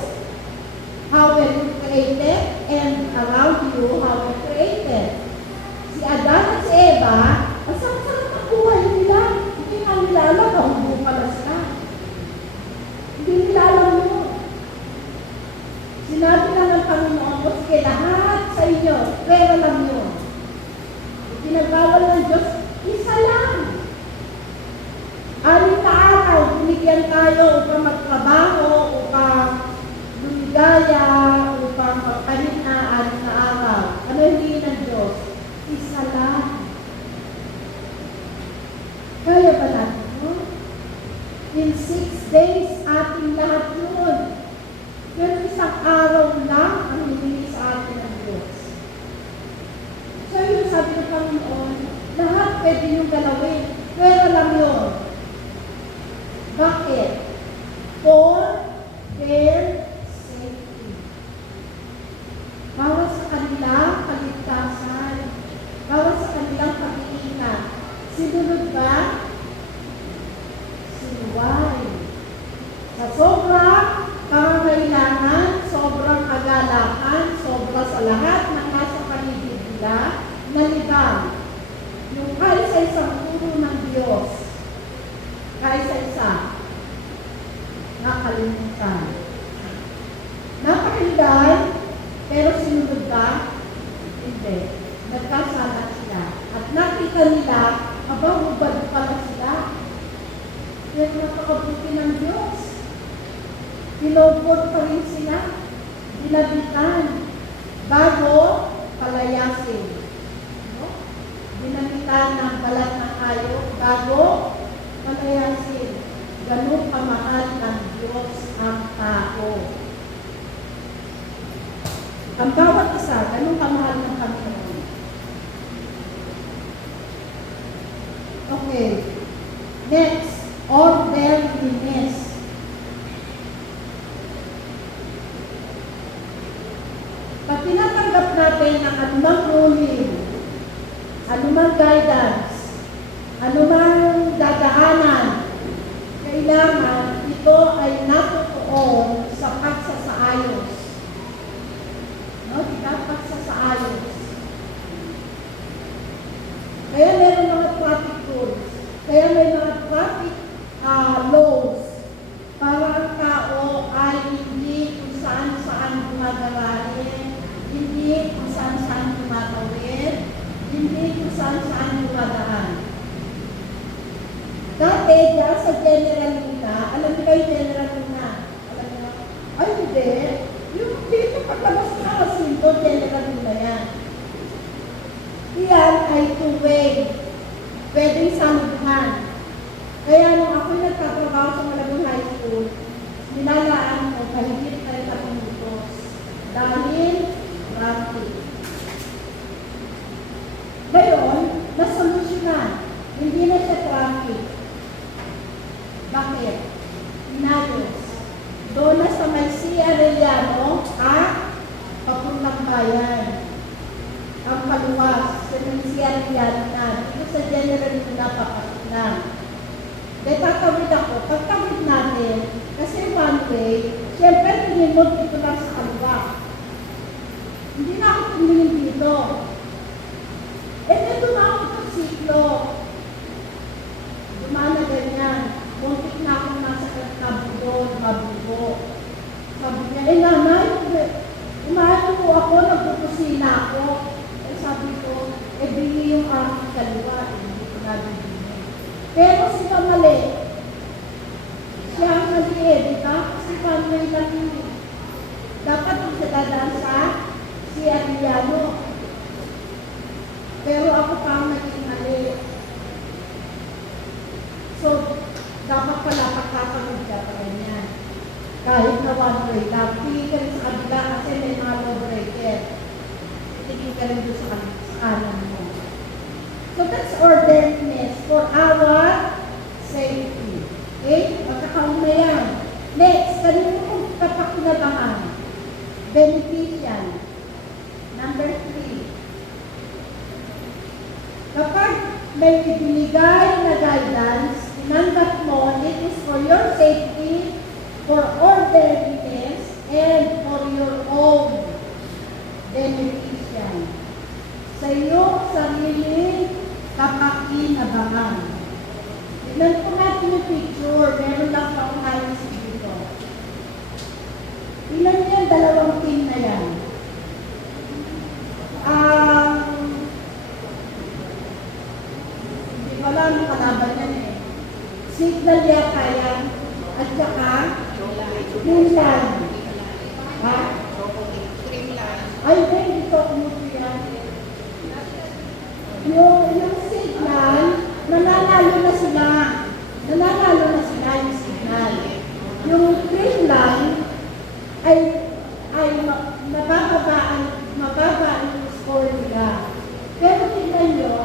How were you created, and around you, how were created. Si Adan at si Eva, masarap ang buhay nila. Hindi nga nila alam, kahubo pala sila. Hindi nila alam yun. Sinabi lang ng Panginoon, o sige, lahat sa inyo, pero lang yun. Pinagbawal ng Diyos, isa lang. 6 na araw, binigyan tayo upang magtrabaho, upang lumigaya, upang magpahinga, 6 na araw. Ano hindi ng Diyos? Isa lang. Kaya ba natin yun? In 6 days, ating lahat yun. Pero isang araw lang ang hiningi sa atin ng Diyos. So yun sabi ng Panginoon, lahat pwede yung galawin. Pero lang yun. Bakit? For their safety. Para sa kanilang kaligtasan. Para sa kanilang pag-iingat. Sinunod ba? Sinuway. Sa sobrang pangangailangan, sobrang kagalakan, sobra sa lahat ng nasa paligid nila, nalibang. Yung kaisa-isang turo ng Diyos, kaisa-isa, nakalimutan. Napakinggan, pero sinunod ba? Hindi. Nagkasala sila. At nakita nila, hubad pala sila. Pero napakabuti ng Diyos. Pinobot pa rin sila. Dinabitan. Bago palayasin. No? Dinabitan ng balat ng hayop. Bago palayasin. Ganun kamahal ng Diyos ang tao. Ang bawat isa, ganun kamahal ng Panginoon. Okay. Next, orderliness. Pag tinatanggap natin ang anumang ruling, anumang guidance, anumang dadaanan, kailangan ito ay natutuon sa pagsasaayos. No? Diba? Pagsasaayos. Kaya meron mga traffic rules. Kaya may mga traffic laws para ang tao ay hindi kung saan-saan gumagarahin, hindi kung saan-saan gumatawid, hindi kung saan-saan gumadaan. Dati, dyan sa General Luna, alam niyo ba yung General Luna? Alam niyo? Ay, hindi. Yung dito paglabas na kasinto, General Luna yan. Iyan ay two-way. Pwedeng saluhan. Kaya nung ako'y nagtatrabaho sa Malabon High School, nilalaan ko kahigit 30 minutos. Dahil traffic. Ngayon, nasolusyonan. Hindi na siya traffic. Bakit? Inayos. Doon na sa may C. Arellano papuntang bayan. Ang paluwas sa may C. Arellano na. Dito sa General Luna papasok na. tatawid ako. Pagtawid natin, kasi one way, syempre tingin mo dito lang sa kaliwa. Hindi na ako tumingin dito. Eh, dito na ako sa siklo. Dumaan na ganyan. Muntik na ako nasa mabugo. Sabi niya, nanay, umahan po ako, nagpupusina ako. Eh, sabi ko, bili yung aking kaliwa. Hindi ko nabibili. Pero sila mali. Siya ang mali di ba? Kasi family lang yun. Dapat yung dadaan sa si Adriano. Pero ako pa ang naging mali. So, dapat pala pagkakagod ka pa ganyan. Kahit na one way lang. Tingin ka rin sa kabila kasi may mga low breaker. Tingin ka rin doon sa kanan mo. So that's orderliness for our safety. Okay? Magkakaroon na yan. Next, kanino kong kapakinabangan? Beneficial. Number 3. Kapag may ibinigay na guidance, tinanggap mo, it is for your safety, for orderliness, and for your own beneficial. Sa iyong sariling kapakinabangan. Tignan po natin yung picture. Meron lang pa unahin sa dito. Tignan niyo yung dalawang team na yan. Hindi pala ang kalaban yan eh. Signal yata yan. At saka, Greenland. Ha? Ay, hindi ko kumuto yan. Yung signal, nananalo na sila. Nananalo na sila yung signal. Yung green line ay mababa yung score nila. Pero tingnan nyo,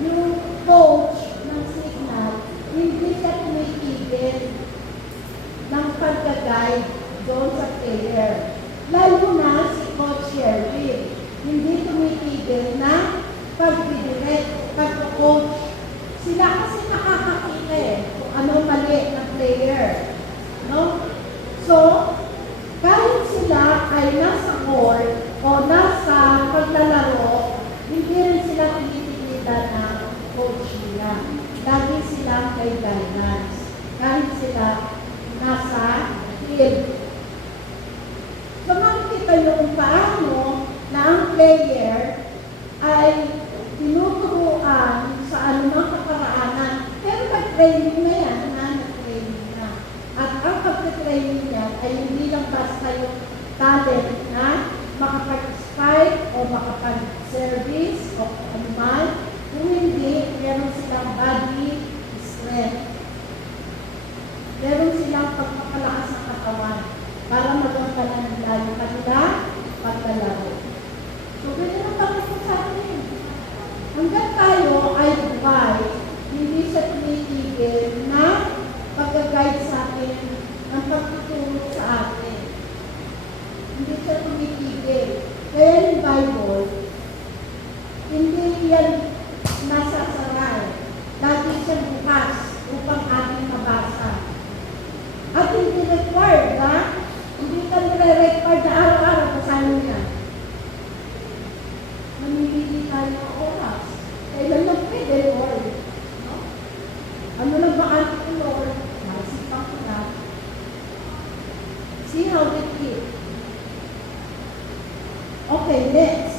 yung coach ng signal, hindi siya tumitigil ng pagka-guide doon sa player. Lalo na si Coach Sherwin, hindi tumitigil na pag-direct, pag-coach. Sila kasi nakakakita kung ano mali ng player. No? So, kahit sila ay nasa court o nasa paglalaro, hindi rin sila tinitigilan ng coach nila. Lagi silang may guidance. Kahit sila nasa field. So, makikita nyo kung paano na ang player ay tinuturuan sa anumang kaparaanan. Pero nag-training na yan, nag-training na. At ang pag-training niya ay hindi lang basta yung talent na makapag-spike o makapag-service o anuman. Kung hindi, meron silang body strength. Meron silang pagpapalakas ng katawan para magagawa nila yung kanila paglalaro. So, ganyan ang pangako sa atin. Hanggang tayo ay buhay, hindi siya tumitigil na pag-guide sa atin ng pagtuturo sa atin. Hindi siya tumitigil. Kaya yung Bible, hindi yan nasa saray. Lagi siya bukas upang ating mabasa. At hindi required, ha? Hindi ka nire-required na araw-araw basahin mo yan. Mamimili tayo ng oras. Kailan lang pwede, Lord? No? Ano lang ba ating ko, Lord? Maisipan ko na. See how they keep. Okay, next.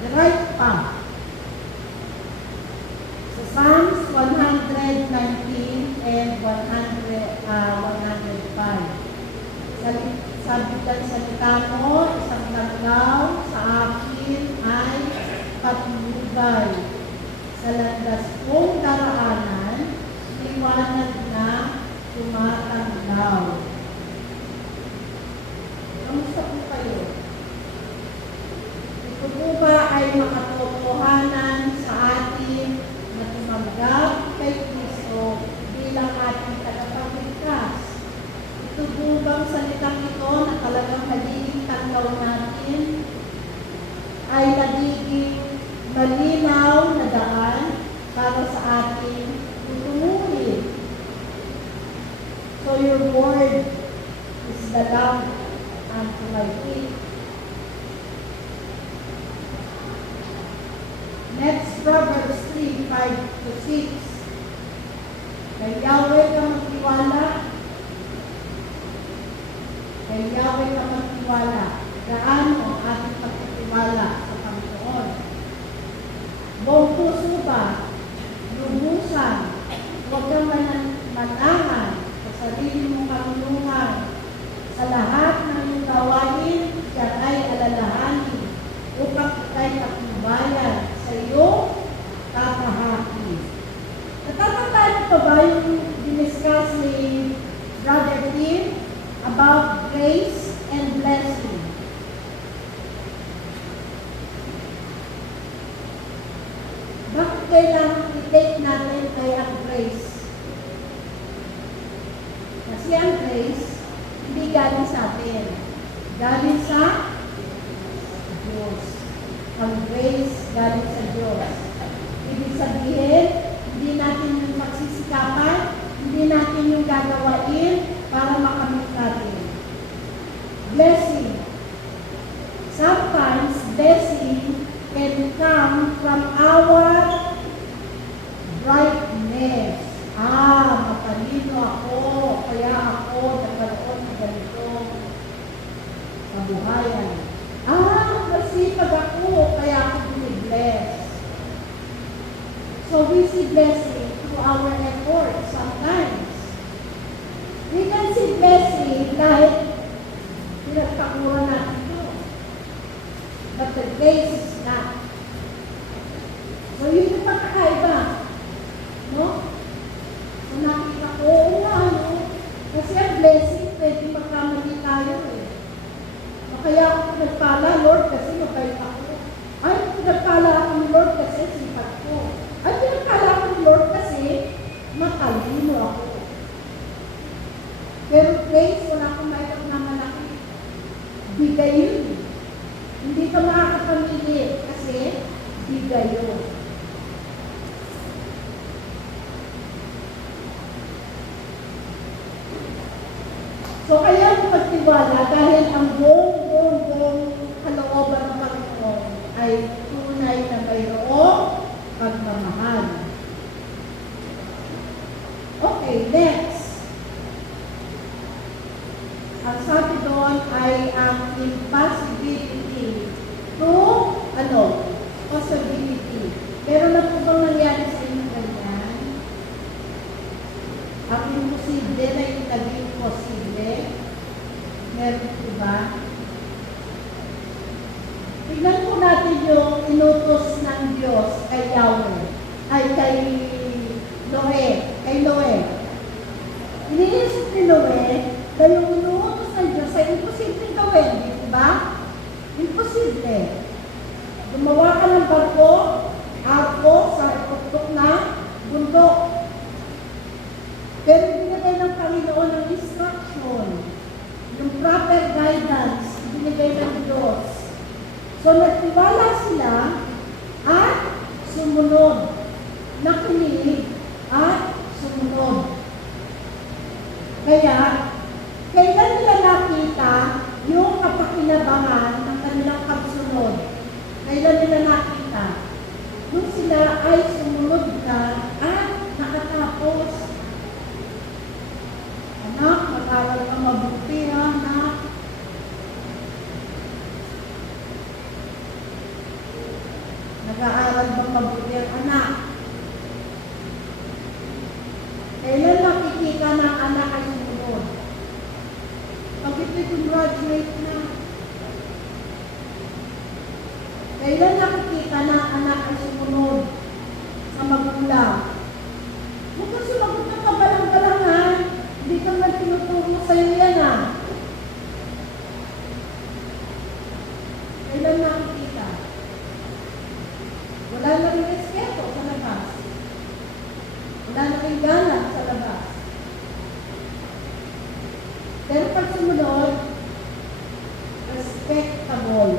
The right path. So Psalms 119 and 105. Sabi ng salita mo, isang langlaw sa akin ay patnubay. Sa landas kong daraanan, liwanag na tumatanglaw. Kamusta po kayo? Ito po ba ay makatotohanan sa atin na tumanggap kay Kristo bilang ating tagapagligtas? Ito po bang salitang ito na talagang magiging tanglaw natin ay ay nagiging malinaw na daan para sa ating tutunguhin. So your word is the lamp unto my feet. Next, Proverbs 3:5-6. Kay Yahweh ka magtiwala. Kay Yahweh ka magtiwala. Gaano ang ating pagtitiwala sa Panginoon? Buong puso ba? Lubusan. Huwag kang manangan sa sarili mong kamulungan. Sa lahat ng iyong gawain, siya ay alalahanin upang ika'y patnubayan sa iyong kakahaki. Natatandaan pa ba yung diniscuss ni Brother Tim about grace and blessing? Bakit kailangan i-take natin ay ang grace? Kasi ang grace, hindi galing sa atin. Galing sa Diyos. Ang grace galing sa Diyos. Ibig sabihin, hindi natin yung magsisikapan, hindi natin yung gagawain para makamit natin. Blessing. Sometimes, blessing can come from our brightness. Matalino ako, kaya ako nagkaroon ng ganito kabuhayan. Masipag ako, kaya ako binibless. So we see blessing through our effort sometimes. We can see blessing kahit pinagpakuran natin ito. But the grace is not. So yun yung pagkakaiba. No? So nakita ko, kasi ang blessing, pwede magkamali tayo eh. Kaya ako pinagpala, Lord, kasi mabait ako. Ay, pinagpala ako ni Lord kasi sipat ko. Ay, pinagpala ako ni Lord kasi matalino ako. Pero grace, wala akong maitag na malaki. Bigay yun. Hindi ka makakapamili kasi bigay yun. So, kaya ako magtiwala dahil ang buong kalooban ng Panginoon ay tunay na mayroong pagmamahal. Okay, next. Ang sabi doon ay ang impossibility to, possibility. Pero na po bang nangyari sa inyo ganyan? Ang imposible na yung naging posible. Meron po ba? Tignan po natin yung inutos ng Diyos kay Yahweh. Ay, kay Noe. Iniisip ni Noe na yung inutos ng Diyos ay imposible gawin. Di ba? Imposible. Gumawa ka ng barko, arko sa tuktok na bundok. Pero binigay ng Panginoon ng instruction, yung proper guidance, binigay ng Diyos. So, nagtiwala sila at sumunod. Nakinig at sumunod. Kaya, kailan nila nakita yung kapakinabangan ng kanilang pagsunod? Kailan nila nakita? Nung sila ay sumunod na at nakatapos. Anak, mag-aral ka mabuti, anak. Nag-aaral bang mabuti ang anak? Kailan nakikita na ang anak ay sumunod? Pag ito'y graduate na. Kailan nakikita na ang anak ay sumunod sa magulang? Huwag kang sumagot ng kabalang-balangan. Hindi ka man tinuturo sa'yo yan Kailan nakikita? Wala na rin respeto sa labas. Wala na rin galang sa labas. Pero pag sumunod, respectable.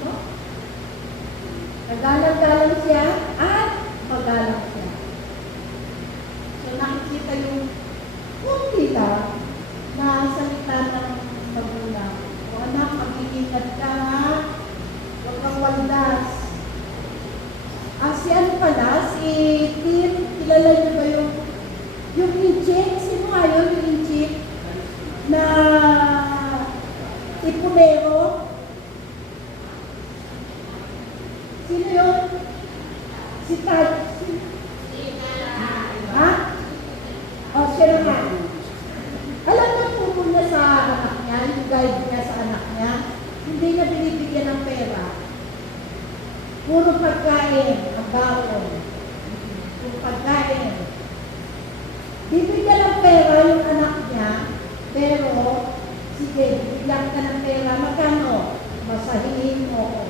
No? Nagalang-galang siya at magalang siya. So nakikita yung kunti lang na salita ng magulang. O anak, mag-iingat ka ha. Huwag kang waldas. Si ano pala, si Tim, kilala niyo ba yung inchik? Sino nga yun, yung inchik? Na ipumero? Sino yun? Si Tad. Ha? O, siya na nga. Alam mo, turo niya sa anak niya, yung guide niya sa anak niya, hindi niya binibigyan ng pera. Puro pagkain, ang baon. Puro pagkain. Bibigyan ng pera yung anak niya, pero, sige, bigyan ka ng pera, magkano? Masahihin mo ko.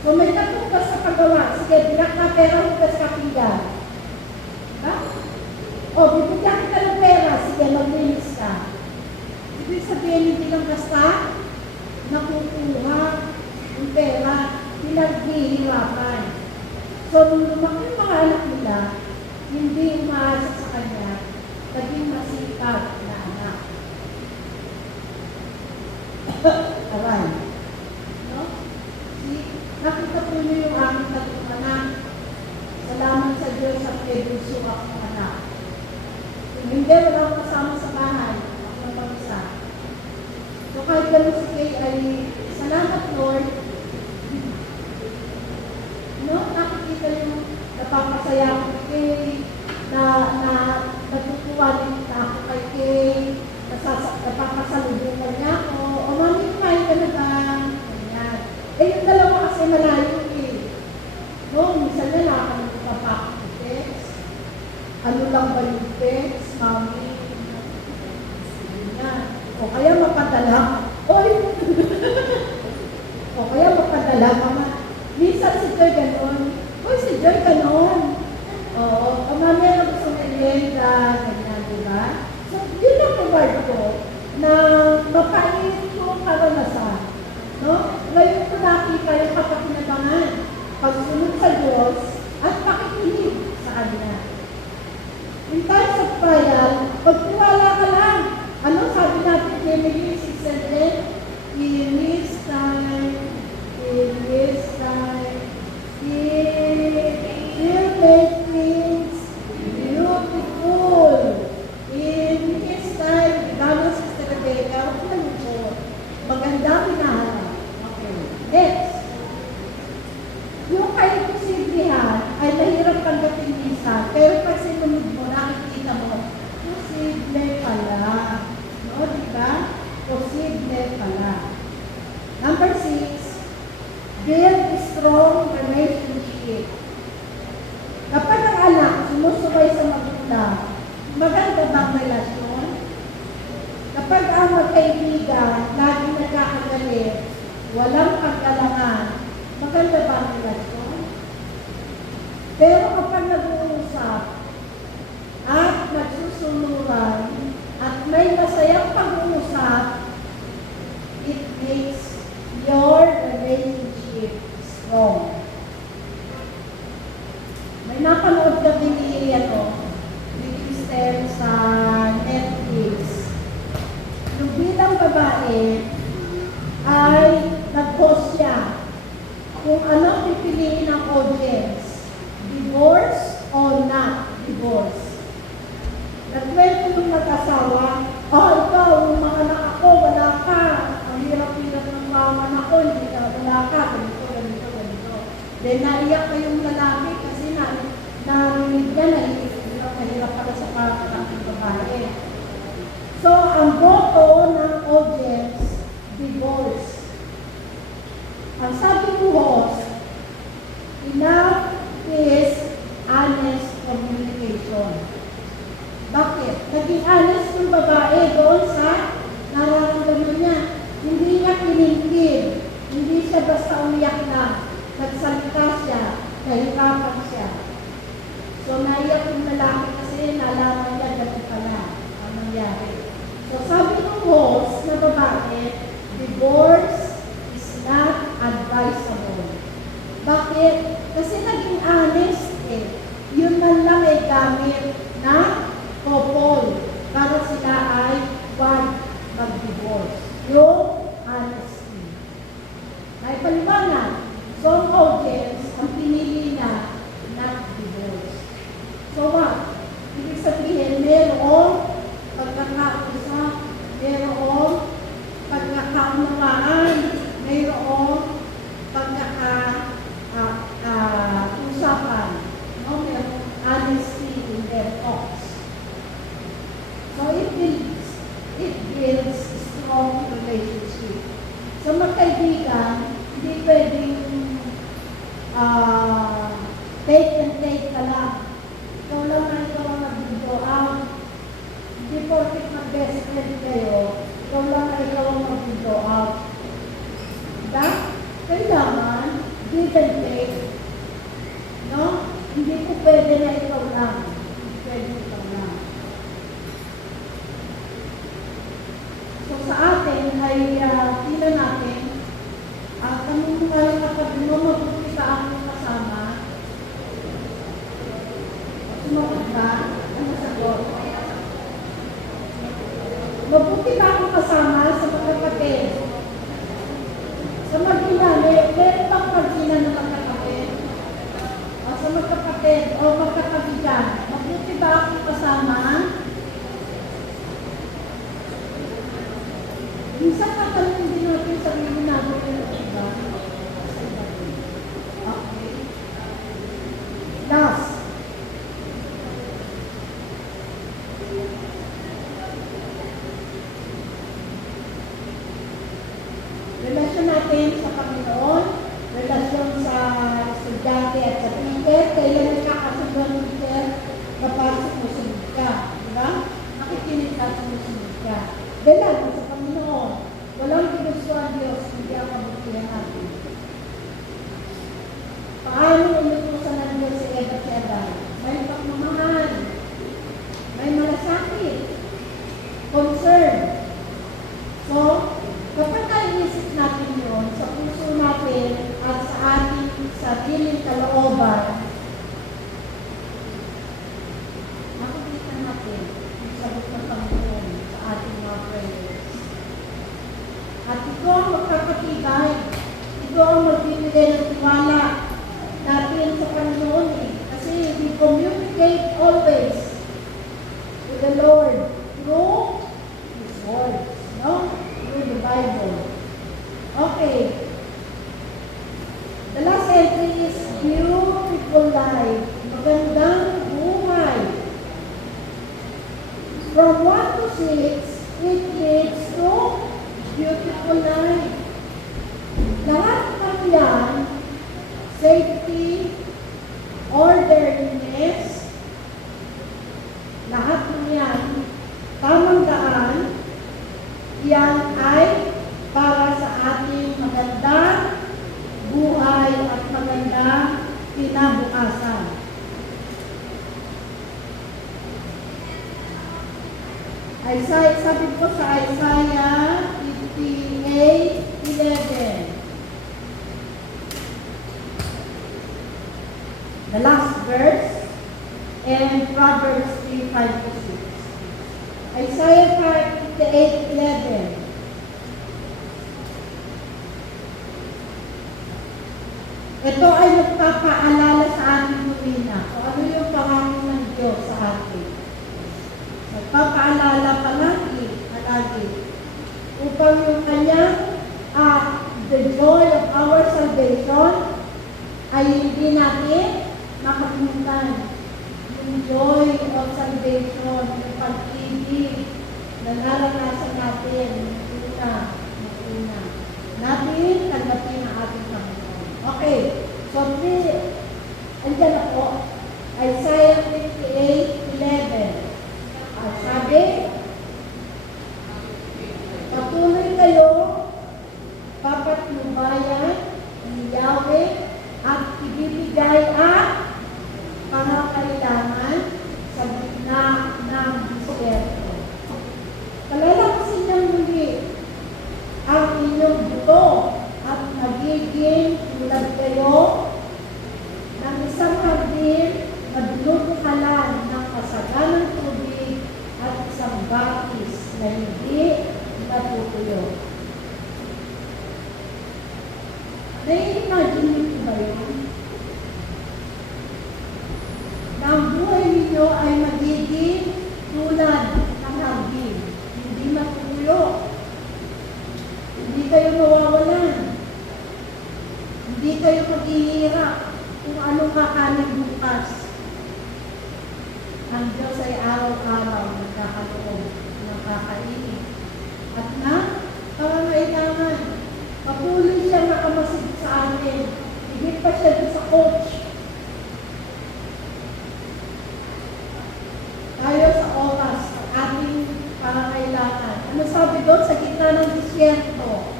So may katukas sa paggawa, sige, bilang ka pera, hugas ka pinggan. Diba? O, bibigyan ka ng pera, sige, maglinis ka. Ibig sabihin, hindi lang basta nakukuha yung pera, pinaghihirapan. So, nung lumaki yung mga anak nila, hindi umaasa sa kanya, naging masipag na anak. Aray. No? Nakita po niyo yung aming tatlong anak. Salamat sa Diyos sa pagbuso akong anak. Kung hindi, wala akong kasama sa bahay. Ako ang mag-isa. So kahit gano'n si Kay ay, salamat Lord. No? Nakikita yung napapasaya ko kay Kay, na natutuwa din na ako kay Kay, napapasalubungan niya ako. O mami, kumain ka na ba? Ganyan. Yung dalawa kasi malayo eh. No, minsan na lang ako nagpapak-text. Ano lang ba yung text, mami? Ganyan. O kaya mapadala. Oy! O kaya mapadala, mama. Minsan si Joy ganon. Oy, si Joy ganon. Oo. O mami, ano gusto ng Elenda? Ganyan, diba? So, yun ang reward ko na mapait ko karanasan. No? Ngayon ko nakita yung kapakinabangan, pagsunod sa Diyos, at pakikinig sa Kanya. In times of trial, pagtiwala ka lang. Ano sabi natin, Emily 6:10? In His time, He will make things beautiful. In His time, gano'n si Sister Rebecca, huwag na nito. Magandang hinahanap. Okay. Next. Yung kay posiblihan ay mahirap tanggapin minsan, pero pag sinunod mo, nakikita mo, posible pala. No, diba? Posible pala. Number 6, build a strong relationship. Kapag ang anak sumusubay sa magulang, maganda bang relasyon? Kapag ang magkaibigan, lagi nagkakagalit, walang pagkalangan, maganda ba ang relasyon? Pero kapag nag-uusap at nagsusunuran at may masayang pag-uusap, it makes your relationship strong. May napanood kami ni Kristen sa Netflix. Yung bilang babae ay nag-post siya kung ano pipiliin ng audience, divorce or not divorce. Nagkwento yung mag-asawa, ikaw, yung mga anak ako, wala ka. Ang hirap-hirap ng mama na ko, hindi ka, wala ka, ganito. Then naiyak pa yung lalaki kasi narinig niya na hirap pala sa para ng babae. So, ang boto ng audience, divorce. Ang sabi ng host, enough is honest communication. Bakit? Naging honest yung babae doon sa nararamdaman niya. Hindi niya kiningkid. Hindi siya basta umiyak na. Nagsalita siya. Nahirapan siya. So, naiyak yung lalaki kasi nalaman niya ganun pala ang nangyari. So, sabi ng host na babae, divorce is not advisable. Bakit? Kasi naging honest eh. Yun man lang ay gamit na couple para sila ay wag mag-divorce. Yung honesty. Naipaliwanag, some audience ang pinili na divorce. So what? Ibig sabihin, merong pagkakausap, merong pagkakaunawaan, merong usapan, no? Merong honesty in their thoughts. So it builds a strong relationship. So magkaibigan, hindi pwedeng take and take ka lang. Ikaw lang ang nag-go out. Hindi porket mag-best friend kayo, ikaw lang ang mag-go out. Diba? Kailangan, give and take. No? Hindi ko pwede na ikaw lang. Hindi pwede ikaw lang. So sa atin ay tingnan natin, kami kayo kapag mabuti ka akong kasama, sumagot ba? Ano sagot? Mabuti ka akong kasama sa mga kapatid. Sa mag-ina, meron bang pag-ina ng magkakapatid? O sa magkapatid o magkakabigan, mabuti ba akong kasama? Minsan katanong din natin sa mga natin ng iba. Okay. Last. Relasyon natin sa Panginoon, relasyon sa estudyante at sa teacher, kailan nagkakasundo ng teacher kapag sumusunod ka. Diba? Nakikinig ka, sumusunod ka. Relasyon sa Panginoon, walang ginusto ang Diyos, hindi ang kabutihan natin. Paano inutusan ng Diyos si Eva at si Adan? May pagmamahal, may malasakit, concern. So, kapag naiisip natin yun sa puso natin at sa ating sariling kalooban, makikita natin yung sagot ng Panginoon sa ating mga prayers. At ito ang magkakatibay, ito ang magbibigay ng tiwala natin sa Panginoon kasi we communicate always with the Lord through His Word, no? Through the Bible. Okay. The last entry is beautiful life. Magandang buhay. From 1 to 6, it leads to beautiful life. Lahat ng yan, safety, orderliness, lahat ng yan, tamang daan, yan ay para sa ating magandang buhay at magandang kinabukasan. Isaiah, sabi ko sa Isaiah 58:11. The last verse, and Proverbs 3:5-6. Isaiah 58:11. Ito ay nagpapaalala sa ating lumina kung ano yung pangako ng Diyos sa atin. Nagpapaalala palagi upang yung kanyang the joy of our salvation ay hindi natin makalimutan. Yung joy of salvation, yung pag-ibig na naranasan natin, una. Natin, tanggapin ang ating Panginoon. Okay, so andyan na po, Isaiah 58:11. Sabi, patuloy kayo, papatnubayan ni Yahweh at ibibigay ang pangangailangan sa gitna ng disyerto. Palalakasin niyo muli ang inyong buto at magiging tulad kayo Na-imagine niyo po ba yun? Na ang buhay ninyo ay magiging tulad ng hangin. Hindi matuyo. Hindi kayo mawawalan. Hindi kayo maghihirap kung anong kakanin bukas. Ang Diyos ay araw-araw nagkakaloon ng kakainin. At na, pangangailangan, patuloy siya nakamasid sa atin. Higit pa siya sa coach. Tayo sa oras, ang ating pangangailangan. Ano sabi doon? Sa gitna ng disyerto.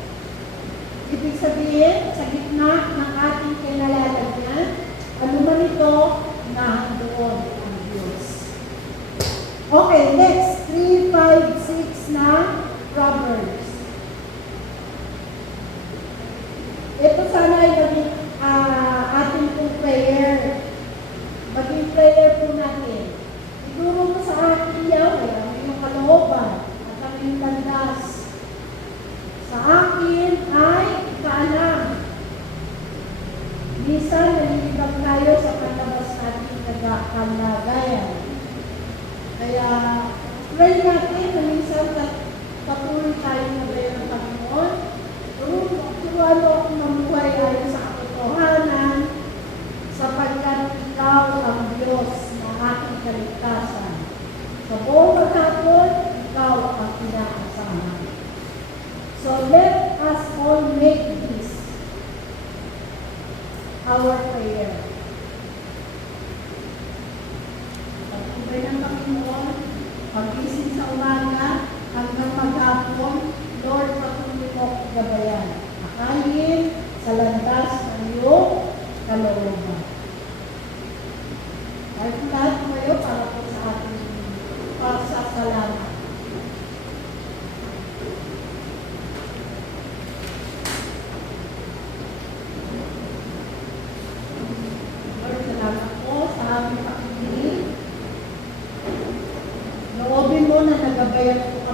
Ibig sabihin, sa gitna ng ating kinalalagyan, ano man ito, nahandoon ang Diyos. Okay, next. 3, 5, 6 na Proverbs. Ito sana ay maging ating pong prayer. Maging prayer po natin. Ituro mo sa akin, Yahweh, ang iyong kalooban at ang iyong landas. Sa akin ay ikaalam. Minsan, nalilibang tayo sa panlabas natin kalagayan. Kaya, pray natin na minsan patuloy tayo na bayan ng Panginoon. Turuan mo akong mamuhay ayon sa katotohanan sapagkat ikaw ang Diyos na aking kaligtasan. Sa buong maghapon, ikaw ang inaasahan. So let us all make this our prayer. Pagkubay ng Panginoon, pag-isip sa umaga, hanggang maghapon, Lord, patuloy mo akong gabayan. Akayin sa landas ng iyong kalooban. Ay lahat kayo para po sa ating pagsasalamat. Lord, salamat po sa aming pakikinig. Loobin mo na nagabayan po